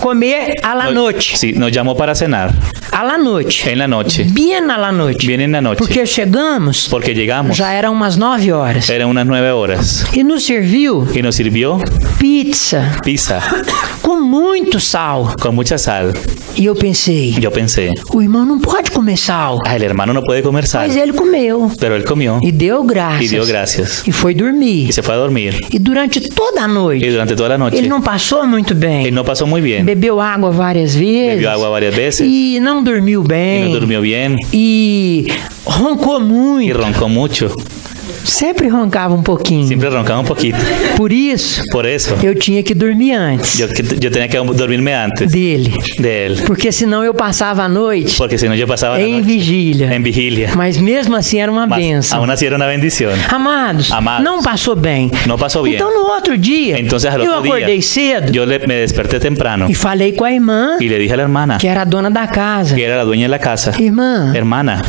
Comer à la noite. Sí, nos llamó para cenar À la noite. en la noche. Bien à la noite. Bien en la noche. Porque chegamos, Porque llegamos, já eram umas 9 horas. eran unas 9 horas. E nos serviu Y nos sirvió pizza pizza com muito sal. con mucha sal. E eu pensei, Yo pensé, o irmão não pode comer sal. el hermano no puede comer sal. Mas ele comeu. Pero él comió E deu graças. y dio gracias. E foi dormir. Y se fue a dormir. E durante toda a Y noite, durante toda la noche, ele não passou muito bem. él no pasó muy bien. Bebeu água várias vezes. Bebió agua varias veces y E não dormiu bem. no durmió bien E roncou y muito. roncó mucho. Sempre roncava um pouquinho. Siempre roncaba un poquito. Por isso, Por eso, eu tinha que dormir antes yo tenía que dormirme antes dele. de él. Porque senão eu passava a noite Porque si no, yo pasaba la em noche vigília. en vigilia. Mas mesmo assim era uma Mas bênção. aún así era una bendición. Amados, não passou bem. No pasó bien. Então no outro dia, Entonces, al eu otro acordei día, cedo yo me desperté temprano e falei com a irmã, y le dije a la hermana, que era a dona da casa. que era la dueña de la casa, Irmã, hermana,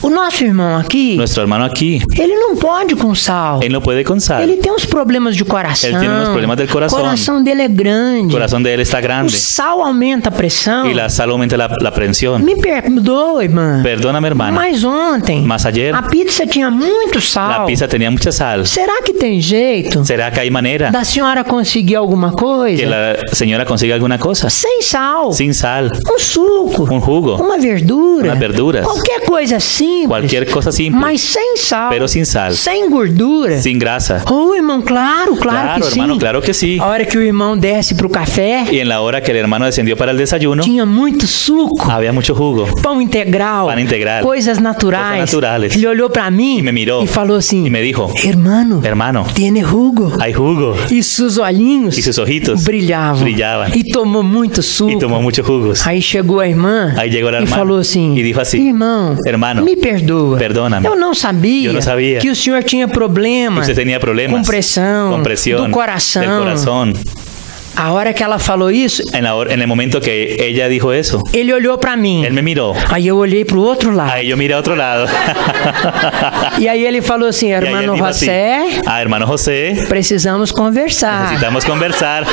o nosso irmão aqui, nuestro hermano aquí, ele não pode com sal. él no puede con sal. Ele tem uns problemas de coração. Él tiene unos problemas del corazón. O coração dele é grande. El corazón de él está O grande sal aumenta a pressão. y la sal aumenta la presión. Me perdoa, irmã. Perdóname, hermana. Mas ontem, Mas ayer, a pizza tinha muito sal. la pizza tenía mucha sal. Será que tem jeito ¿Será que hay manera da senhora conseguir alguma coisa que la señora consiga alguna cosa sem sal? sin sal? Um suco, Un jugo, uma verdura, unas verduras, qualquer coisa simples, cualquier cosa simple, mas sem sal, pero sin sal, sem gordura. sin grasa. Oh, irmão, claro que Hermano, sim. claro que sí. A hora que o irmão desce pro café, Y en la hora que el hermano descendió para el desayuno, tinha muito suco, había mucho jugo, pão integral, Pan integral, coisas naturais. coisas naturales. Ele olhou pra mim Y me miró e falou assim: y me dijo, Hermano, hermano, tiene jugo. hay jugo. E seus olhinhos Y sus ojitos brilhavam. brillaban. E tomou muito suco. Y tomó muchos jugos. Aí chegou a irmã Aí chegou a e irmã falou assim: e disse assim, Irmão, hermano, me perdoa. perdóname. Eu não sabia, Eu não sabia que o senhor tinha problema Usted tenía problemas com pressão, con presión do coração. del corazón. A hora que ela falou isso, en el momento que ella dijo eso, ele olhou para mim. él me miró. Aí eu olhei pro outro lado. Ahí yo miré a otro lado. E aí ele falou assim, hermano José, hermano José, precisamos conversar. Necesitamos conversar.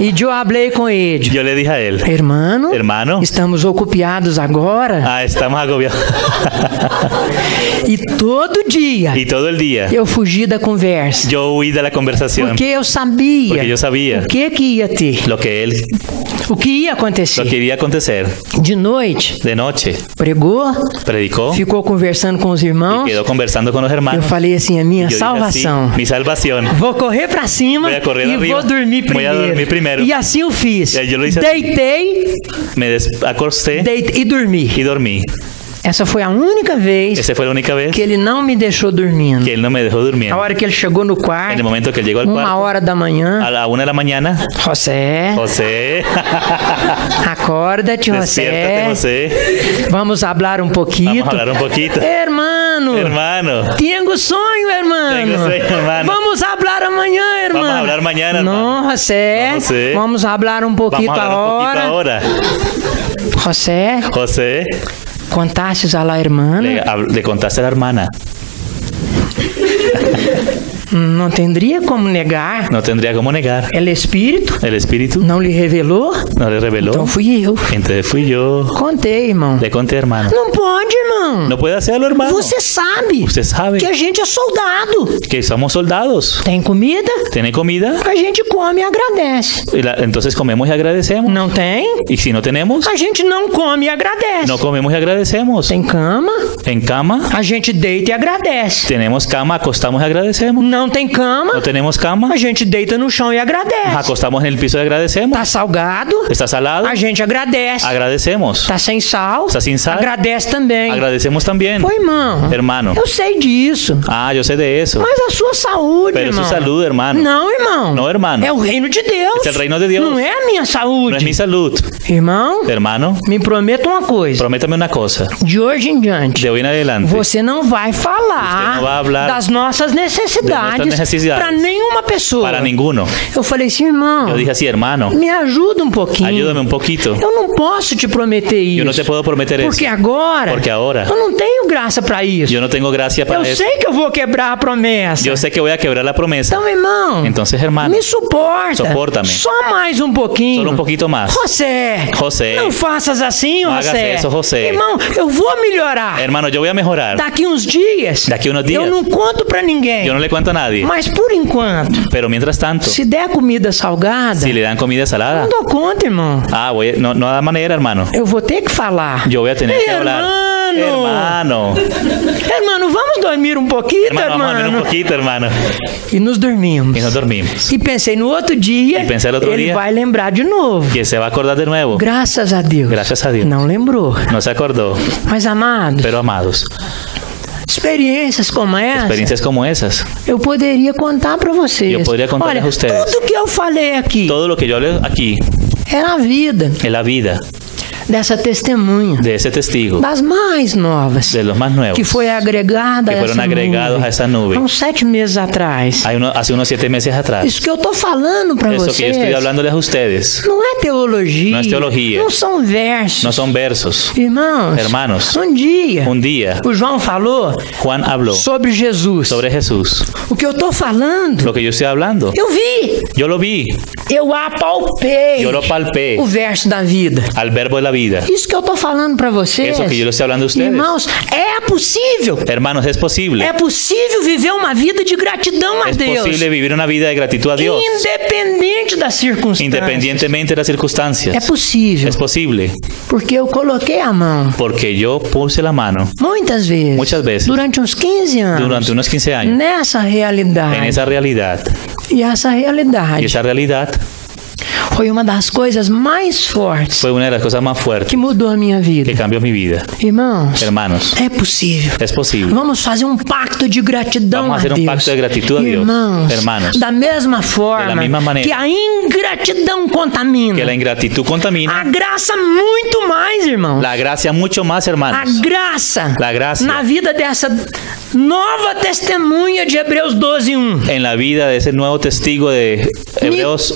E eu falei com ele. Yo le dije a él, hermano, estamos ocupados agora. Estamos agobiados. E todo dia. Y todo el día. Eu fugi da conversa. Yo huí de la conversación. Porque eu sabia. Porque yo sabía. O que ia ter. Lo que él. O que ia acontecer. Lo que iría a acontecer. De noite. De noche. Pregou. Predicó. Ficou conversando com os irmãos. Y quedó conversando con los hermanos. Eu falei assim, a minha salvação. Assim, mi salvación. Vou correr para cima e vou dormir primeiro. Voy a dormir primero. E assim eu fiz. Deitei. Me acosté. E dormi. Y dormí. Essa foi a única vez. Esa fue la única vez que ele não me deixou dormindo. Que él no me dejó durmiendo. A hora que ele chegou no quarto. En el momento que él llegó al cuarto. 1h da manhã. A la 1 de la mañana. José. Acórdate, José. Despiértate, José. Vamos hablar um pouquinho. Vamos hablar un poquito. Hermano. Tengo sonho, hermano. Vamos hablar amanhã, hermano. Vamos hablar mañana, hermano. No, José. Vamos hablar um pouquinho agora. José. ¿Contaste a la hermana? Le contaste a la hermana. Não teria como negar. Não teria como negar. El Espírito não lhe revelou. Não lhe revelou. Então fui eu. Então fui eu. Contei, irmão. Le contei, hermano. Não pode, irmão. Não pode hacerlo, hermano. Você sabe que a gente é soldado. Que somos soldados. Tem comida? Tem comida. A gente come e agradece. Então comemos e agradecemos. Não tem? E se não temos? A gente não come e agradece. Não comemos e agradecemos. Tem cama? Tem cama. A gente deita e agradece. Temos cama, acostamos e agradecemos. Não tem cama? Não temos cama. A gente deita no chão e agradece. Acostamos no piso e agradecemos. Tá salgado? Está salado? A gente agradece. Agradecemos. Tá sem sal? Está sem sal? Agradece também. Agradecemos também. Pô, irmão. Hermano. Eu sei disso. Eu sei de isso. Mas a sua saúde, Pero irmão. Su salud, hermano. Não, irmão. Não, hermano. É o reino de Deus. É o reino de Deus. Não é a minha saúde. Não é minha saúde. Irmão. Hermano. Me prometa uma coisa. Prométame uma coisa. De hoje em diante. De hoje em adelante. Você não vai falar das nossas necessidades para nenhuma pessoa. Para ninguno. Eu falei assim, irmão. Eu dije assim, hermano. Me ajuda um pouquinho. Ayúdame um pouquinho. Eu não posso te prometer isso. Eu não te posso prometer isso. Porque agora eu não tenho graça para isso. Eu não tenho graça para isso. Eu sei que eu vou quebrar a promessa. Eu sei que eu vou quebrar a promessa. Então, irmão. Então, hermano. Me suporta. Suporta-me. Só mais um pouquinho. Só um pouquinho mais. José. Não faças assim, não José. Não hagas isso, José. Irmão, eu vou melhorar. Hermano, eu vou melhorar. Daqui uns dias. Eu não conto para ninguém. Eu não le conto a nadie. Mas por enquanto. Pero mientras tanto. Se der comida salgada. Se le dan comida salada. Não dou conta, irmão. No há maneira, hermano. Eu vou ter que falar. Eu vou ter que falar. Hermano, vamos dormir um pouquinho, hermano. Vamos dormir um pouquinho, hermano. E nos dormimos. E pensei no outro dia, ele vai lembrar de novo. Que se vai acordar de novo. Graças a Deus. Graças a Deus. Não lembrou. Não se acordou. Mas amados. Pero amados. Experiências como essas. Eu poderia contar para vocês. Eu poderia contar a vocês. Tudo que eu falei aqui. Todo o que eu falei aqui. É a vida. É a vida. Dessa testemunha. De esse testigo. Das mais novas. De los más nuevos. Que foi agregada que foram agregados a essa nuvem. Há uns 7 meses atrás. Há uns 7 meses atrás. Isso que eu estou falando para vocês. Isso que eu estou falando a vocês. Não é teologia. Não é teologia. Não são versos. Não são versos. Hermanos. Um dia. O João falou. Juan habló. Sobre Jesus. Sobre Jesus. O que eu estou falando. O que eu estou falando. Eu vi. Eu lo vi. Eu apalpei. Eu lo palpei. O verso da vida. Al verbo de la vida. Isso que eu estou falando para vocês. Isso que eu estou falando a vocês. Irmãos, é possível. Hermanos, é possível. É possível viver uma vida de gratidão a Deus. É possível viver uma vida de gratidão a Deus. Independente das circunstâncias. Independentemente das circunstâncias. É possível. É possível. Porque eu coloquei a mão. Porque eu puse a mão. Muitas vezes. Durante uns 15 anos. Durante uns 15 anos. Nessa realidade. Nessa realidade. E essa realidade. E essa realidade. Foi uma das coisas mais fortes. Foi uma das coisas mais fortes. Que mudou a minha vida. Que cambiou minha vida. Irmãos. Hermanos. É possível. É possível. Vamos fazer um pacto de gratidão a Deus. Vamos fazer um pacto de gratidão a Deus. Irmãos. Hermanos. Da mesma forma que a ingratidão contamina. Que a ingratidão contamina. A graça muito mais, irmãos. A graça muito mais, hermanos. A graça. Na vida Nova testemunha de Hebreus 12:1. En la vida de ese nuevo testigo de Hebreos.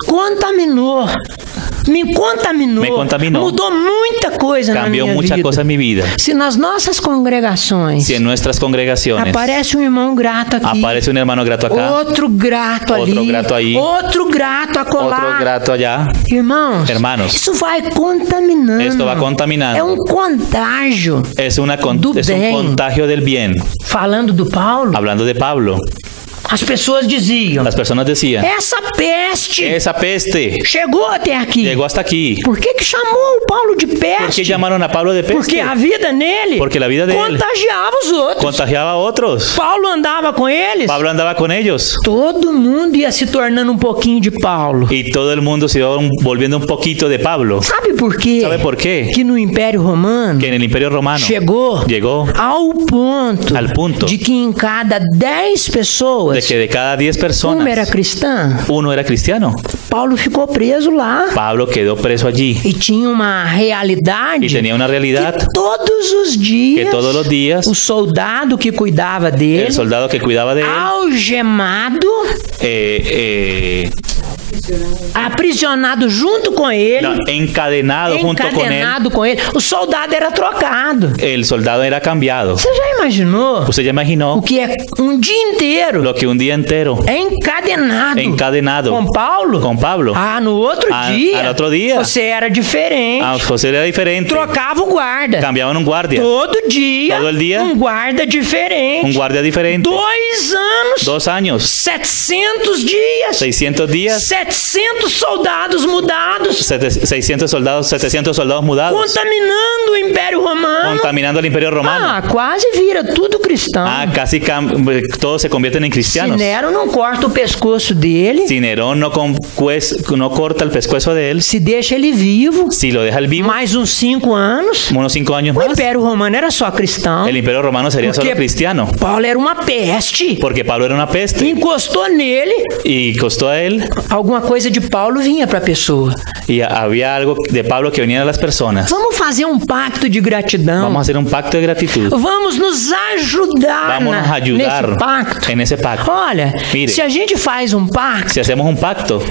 Me contaminou. Mudou muita coisa na minha vida. Cambió mucha cosa en mi vida. Se nas nossas congregações, si en nuestras congregaciones aparece um irmão grato aqui, aparece un hermano grato acá, outro grato ali, otro grato ahí, outro grato acolá, otro grato allá, hermanos, isso vai contaminando. Esto va contaminando. É um contágio. Es un contagio del bien. Falando do Paulo. Hablando de Pablo. As pessoas diziam. Las personas decían. Essa peste. Chegou até aqui. Llegó hasta aquí. Por que chamou o Paulo de peste? ¿Por qué llamaron a Pablo de peste? Porque a vida nele. Porque la vida de contagiava os outros. Contagiaba a otros. Paulo andava com eles. Pablo andaba con ellos. Todo mundo ia se tornando um pouquinho de Paulo. Y todo el mundo se iba volviendo un poquito de Pablo. Sabe por quê? ¿Sabe por qué? Que no Império Romano. Que en el Imperio Romano. Llegou ao ponto de que em cada 10 pessoas. De que de cada 10 personas. Uma era cristã. Uno era cristiano. Paulo ficou preso lá. Pablo quedó preso allí. E tinha uma realidade. Y tenía una realidad. Que todos os dias. Que todos los días. O soldado que cuidava dele. El soldado que cuidaba de él. Algemado. Aprisionado junto com ele. No, encadenado junto com ele. O soldado era trocado. El soldado era cambiado. Você já imaginou? Você já imaginou? O que é um dia inteiro? Lo que un día entero. Encadenado. Com Paulo? Com Pablo. No outro dia. Al otro día. Você era diferente. Você era diferente. Trocava o guarda. Cambiaban un guardia. Todo dia. Todo el día. Um guarda diferente. Un guardia diferente. 2 anos. 2 años. 700 dias. 600 días. 700 soldados mudados. 700 soldados mudados. Contaminando o Império Romano. Contaminando el Imperio Romano. Quase vira tudo cristão. Casi todos se convierten en cristianos. Si Nero não corta o pescoço dele. Si Nerón no corta el pescuezo de él. Se deixa ele vivo. Si lo deja el vivo. Mais uns 5 anos. Unos 5 años más. O Império Romano era só cristão. El Imperio Romano sería solo cristiano. Paulo era uma peste. Porque Pablo era una peste. Encostou nele. Y costó a él. Alguma coisa de Paulo vinha para a pessoa. Y había algo de Pablo que venía a las personas. Vamos fazer um pacto de gratidão. Vamos a hacer un pacto de gratitud. Vamos nos ajudar. Vamos nos ayudar nesse pacto. En ese pacto. Olha, mire, se a gente faz um pacto. Si hacemos un pacto.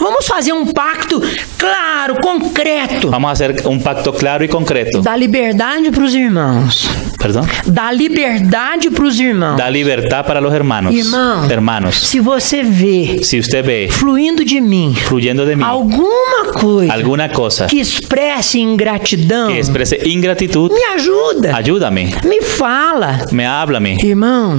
Vamos fazer um pacto claro, concreto. Vamos a hacer un pacto claro y concreto. Da liberdade para os irmãos. Perdão? Da liberdade para os irmãos. Da libertad para los hermanos. Hermanos. Se você vê. Si usted ve. Fluyendo de mim. Alguma coisa. Que expresse ingratidão. Que expresse ingratitud. Me ajuda. Ayúdame. Me fala. Háblame.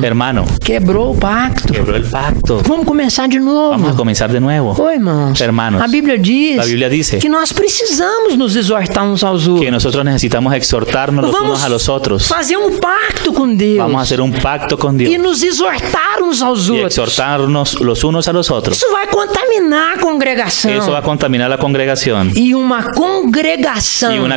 Hermano. Quebrou o pacto. Quebrou el pacto. Vamos começar de novo. Vamos a comenzar de nuevo. Oi, irmãos. Hermanos. A Bíblia diz. La Biblia dice. Que nós precisamos nos exortar uns aos outros. Que nosotros necesitamos exhortarnos los unos a los otros. Fazer um pacto com Deus. Vamos a hacer un pacto con Dios. E nos exortar uns aos outros. Y exhortarnos los unos a los otros. Isso vai contaminar a congregação. Eso va a contaminar la congregación. E uma congregação.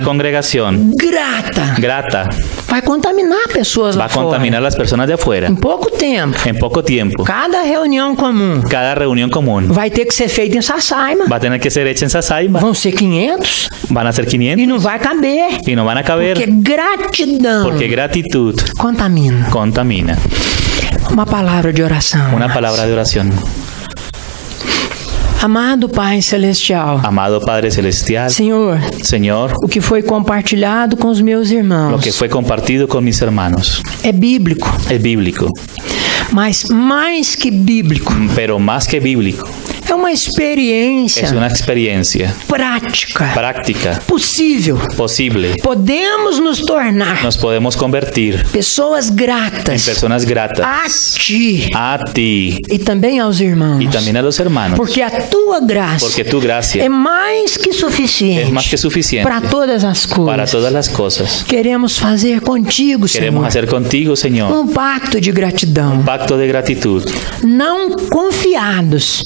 Grata. Vai contaminar pessoas lá fora. Va a contaminar las personas de afuera. Em pouco tempo. En poco tiempo. Cada reunião comum. Vai ter que ser feita em Sasaima. Va a tener que ser hecha en Sasaima. Vão ser 500. Van a ser 500. E não vai caber. Y no van a caber. Porque gratidão. Porque gratitud. Contamina. Uma palavra de oração. Una palabra de oración. Amado Pai Celestial. Amado Padre Celestial. Senhor. O que foi compartilhado com os meus irmãos. Lo que fue compartido con mis hermanos. É bíblico. Es bíblico. Mas mais que bíblico. Pero más que bíblico. É uma experiência. Es una experiencia. Práctica. Possível. Podemos nos tornar. Nos podemos convertir. Pessoas gratas. En personas gratas. A ti. E também aos irmãos. Y también a los hermanos. Porque a tua graça. Porque tu gracia. É mais que suficiente. Es más que suficiente. Para todas as coisas. Para todas las cosas. Queremos fazer contigo, Senhor. Queremos hacer contigo, Señor. Um pacto de gratidão. Un pacto de gratitud. Não confiados.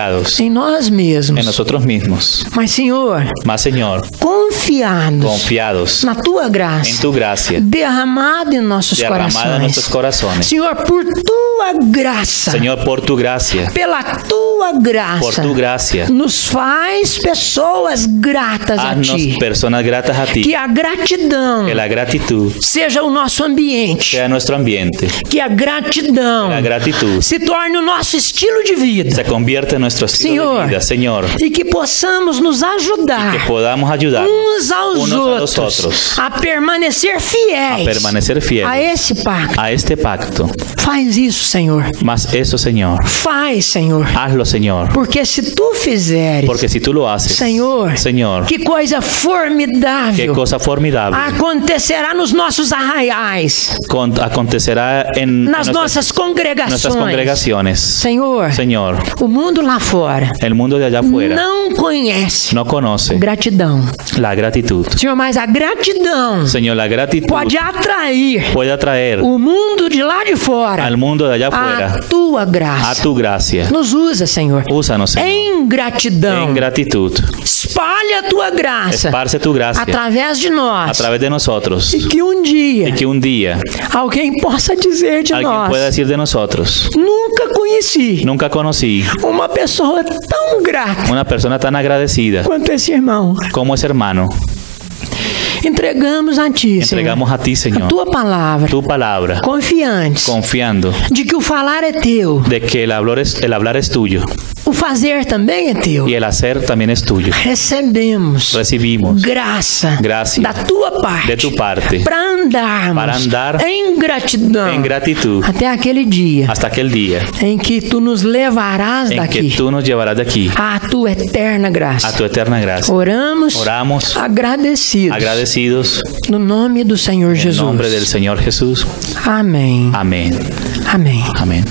confiados em nós mesmos. en nosotros mismos. Mas, Senhor, confiados na tua graça, en tu gracia, derramada em nossos derramada en nuestros corazones. Senhor, por tua graça, Señor, por tu gracia, pela tua graça, por tu gracia, nos faz pessoas gratas a haznos ti. personas gratas a ti. Que a gratidão Que la gratitud seja o nosso ambiente. sea nuestro ambiente. Que a gratidão Que la gratitud se torne o nosso estilo de vida. se convierte en nuestro estilo Senhor, de vida, Señor. E que possamos nos ajudar Que podamos ayudar uns aos unos a los outros otros a permanecer a fiéis permanecer fieles a esse pacto. a este pacto. Faz isso, Senhor. Mas eso, Señor, Faz, Senhor. hazlo, Señor. Porque se tu fizeres, Porque si tú lo haces, Senhor, Señor, que coisa qué formidável cosa formidable acontecerá nos nossos arraiais, acontecerá en nas nossas nuestras congregaciones. Senhor, Señor, o mundo lá fora el mundo de allá afuera não conhece no conoce gratidão. la gratitud. Senhor, mas a gratidão Señor, la gratitud pode atrair puede atraer o mundo de lá de fora al mundo de allá afuera a tua a graça. tu gracia. Nos usa, Senhor, Úsanos, Señor, em gratidão. en gratitud. Espalha a tua graça Esparce tu gracia através de a nós. través de nosotros. E que um dia Y que un día alguém possa dizer de alguien nós: pueda decir de nosotros: nunca conheci nunca conocí uma pessoa tão grata una persona tan agradecida quanto esse irmão. como ese hermano. Entregamos a ti, Entregamos Senhor, a ti, a Señor, tua palavra, tu palabra, confiantes confiando de que o falar é teu, de que el hablar es tuyo o fazer também é teu. y el hacer también es tuyo. Recebemos Recibimos graça gracia da tua parte de tu parte para andar em gratidão en gratitud até aquele dia hasta aquel día em que tu nos levarás en que daqui tú nos llevarás de aquí à tua eterna a graça. tu eterna gracia. Oramos agradecidos no nome do Senhor en Jesus. nombre del Señor Jesús. Amém. Amén. Amém. Amén.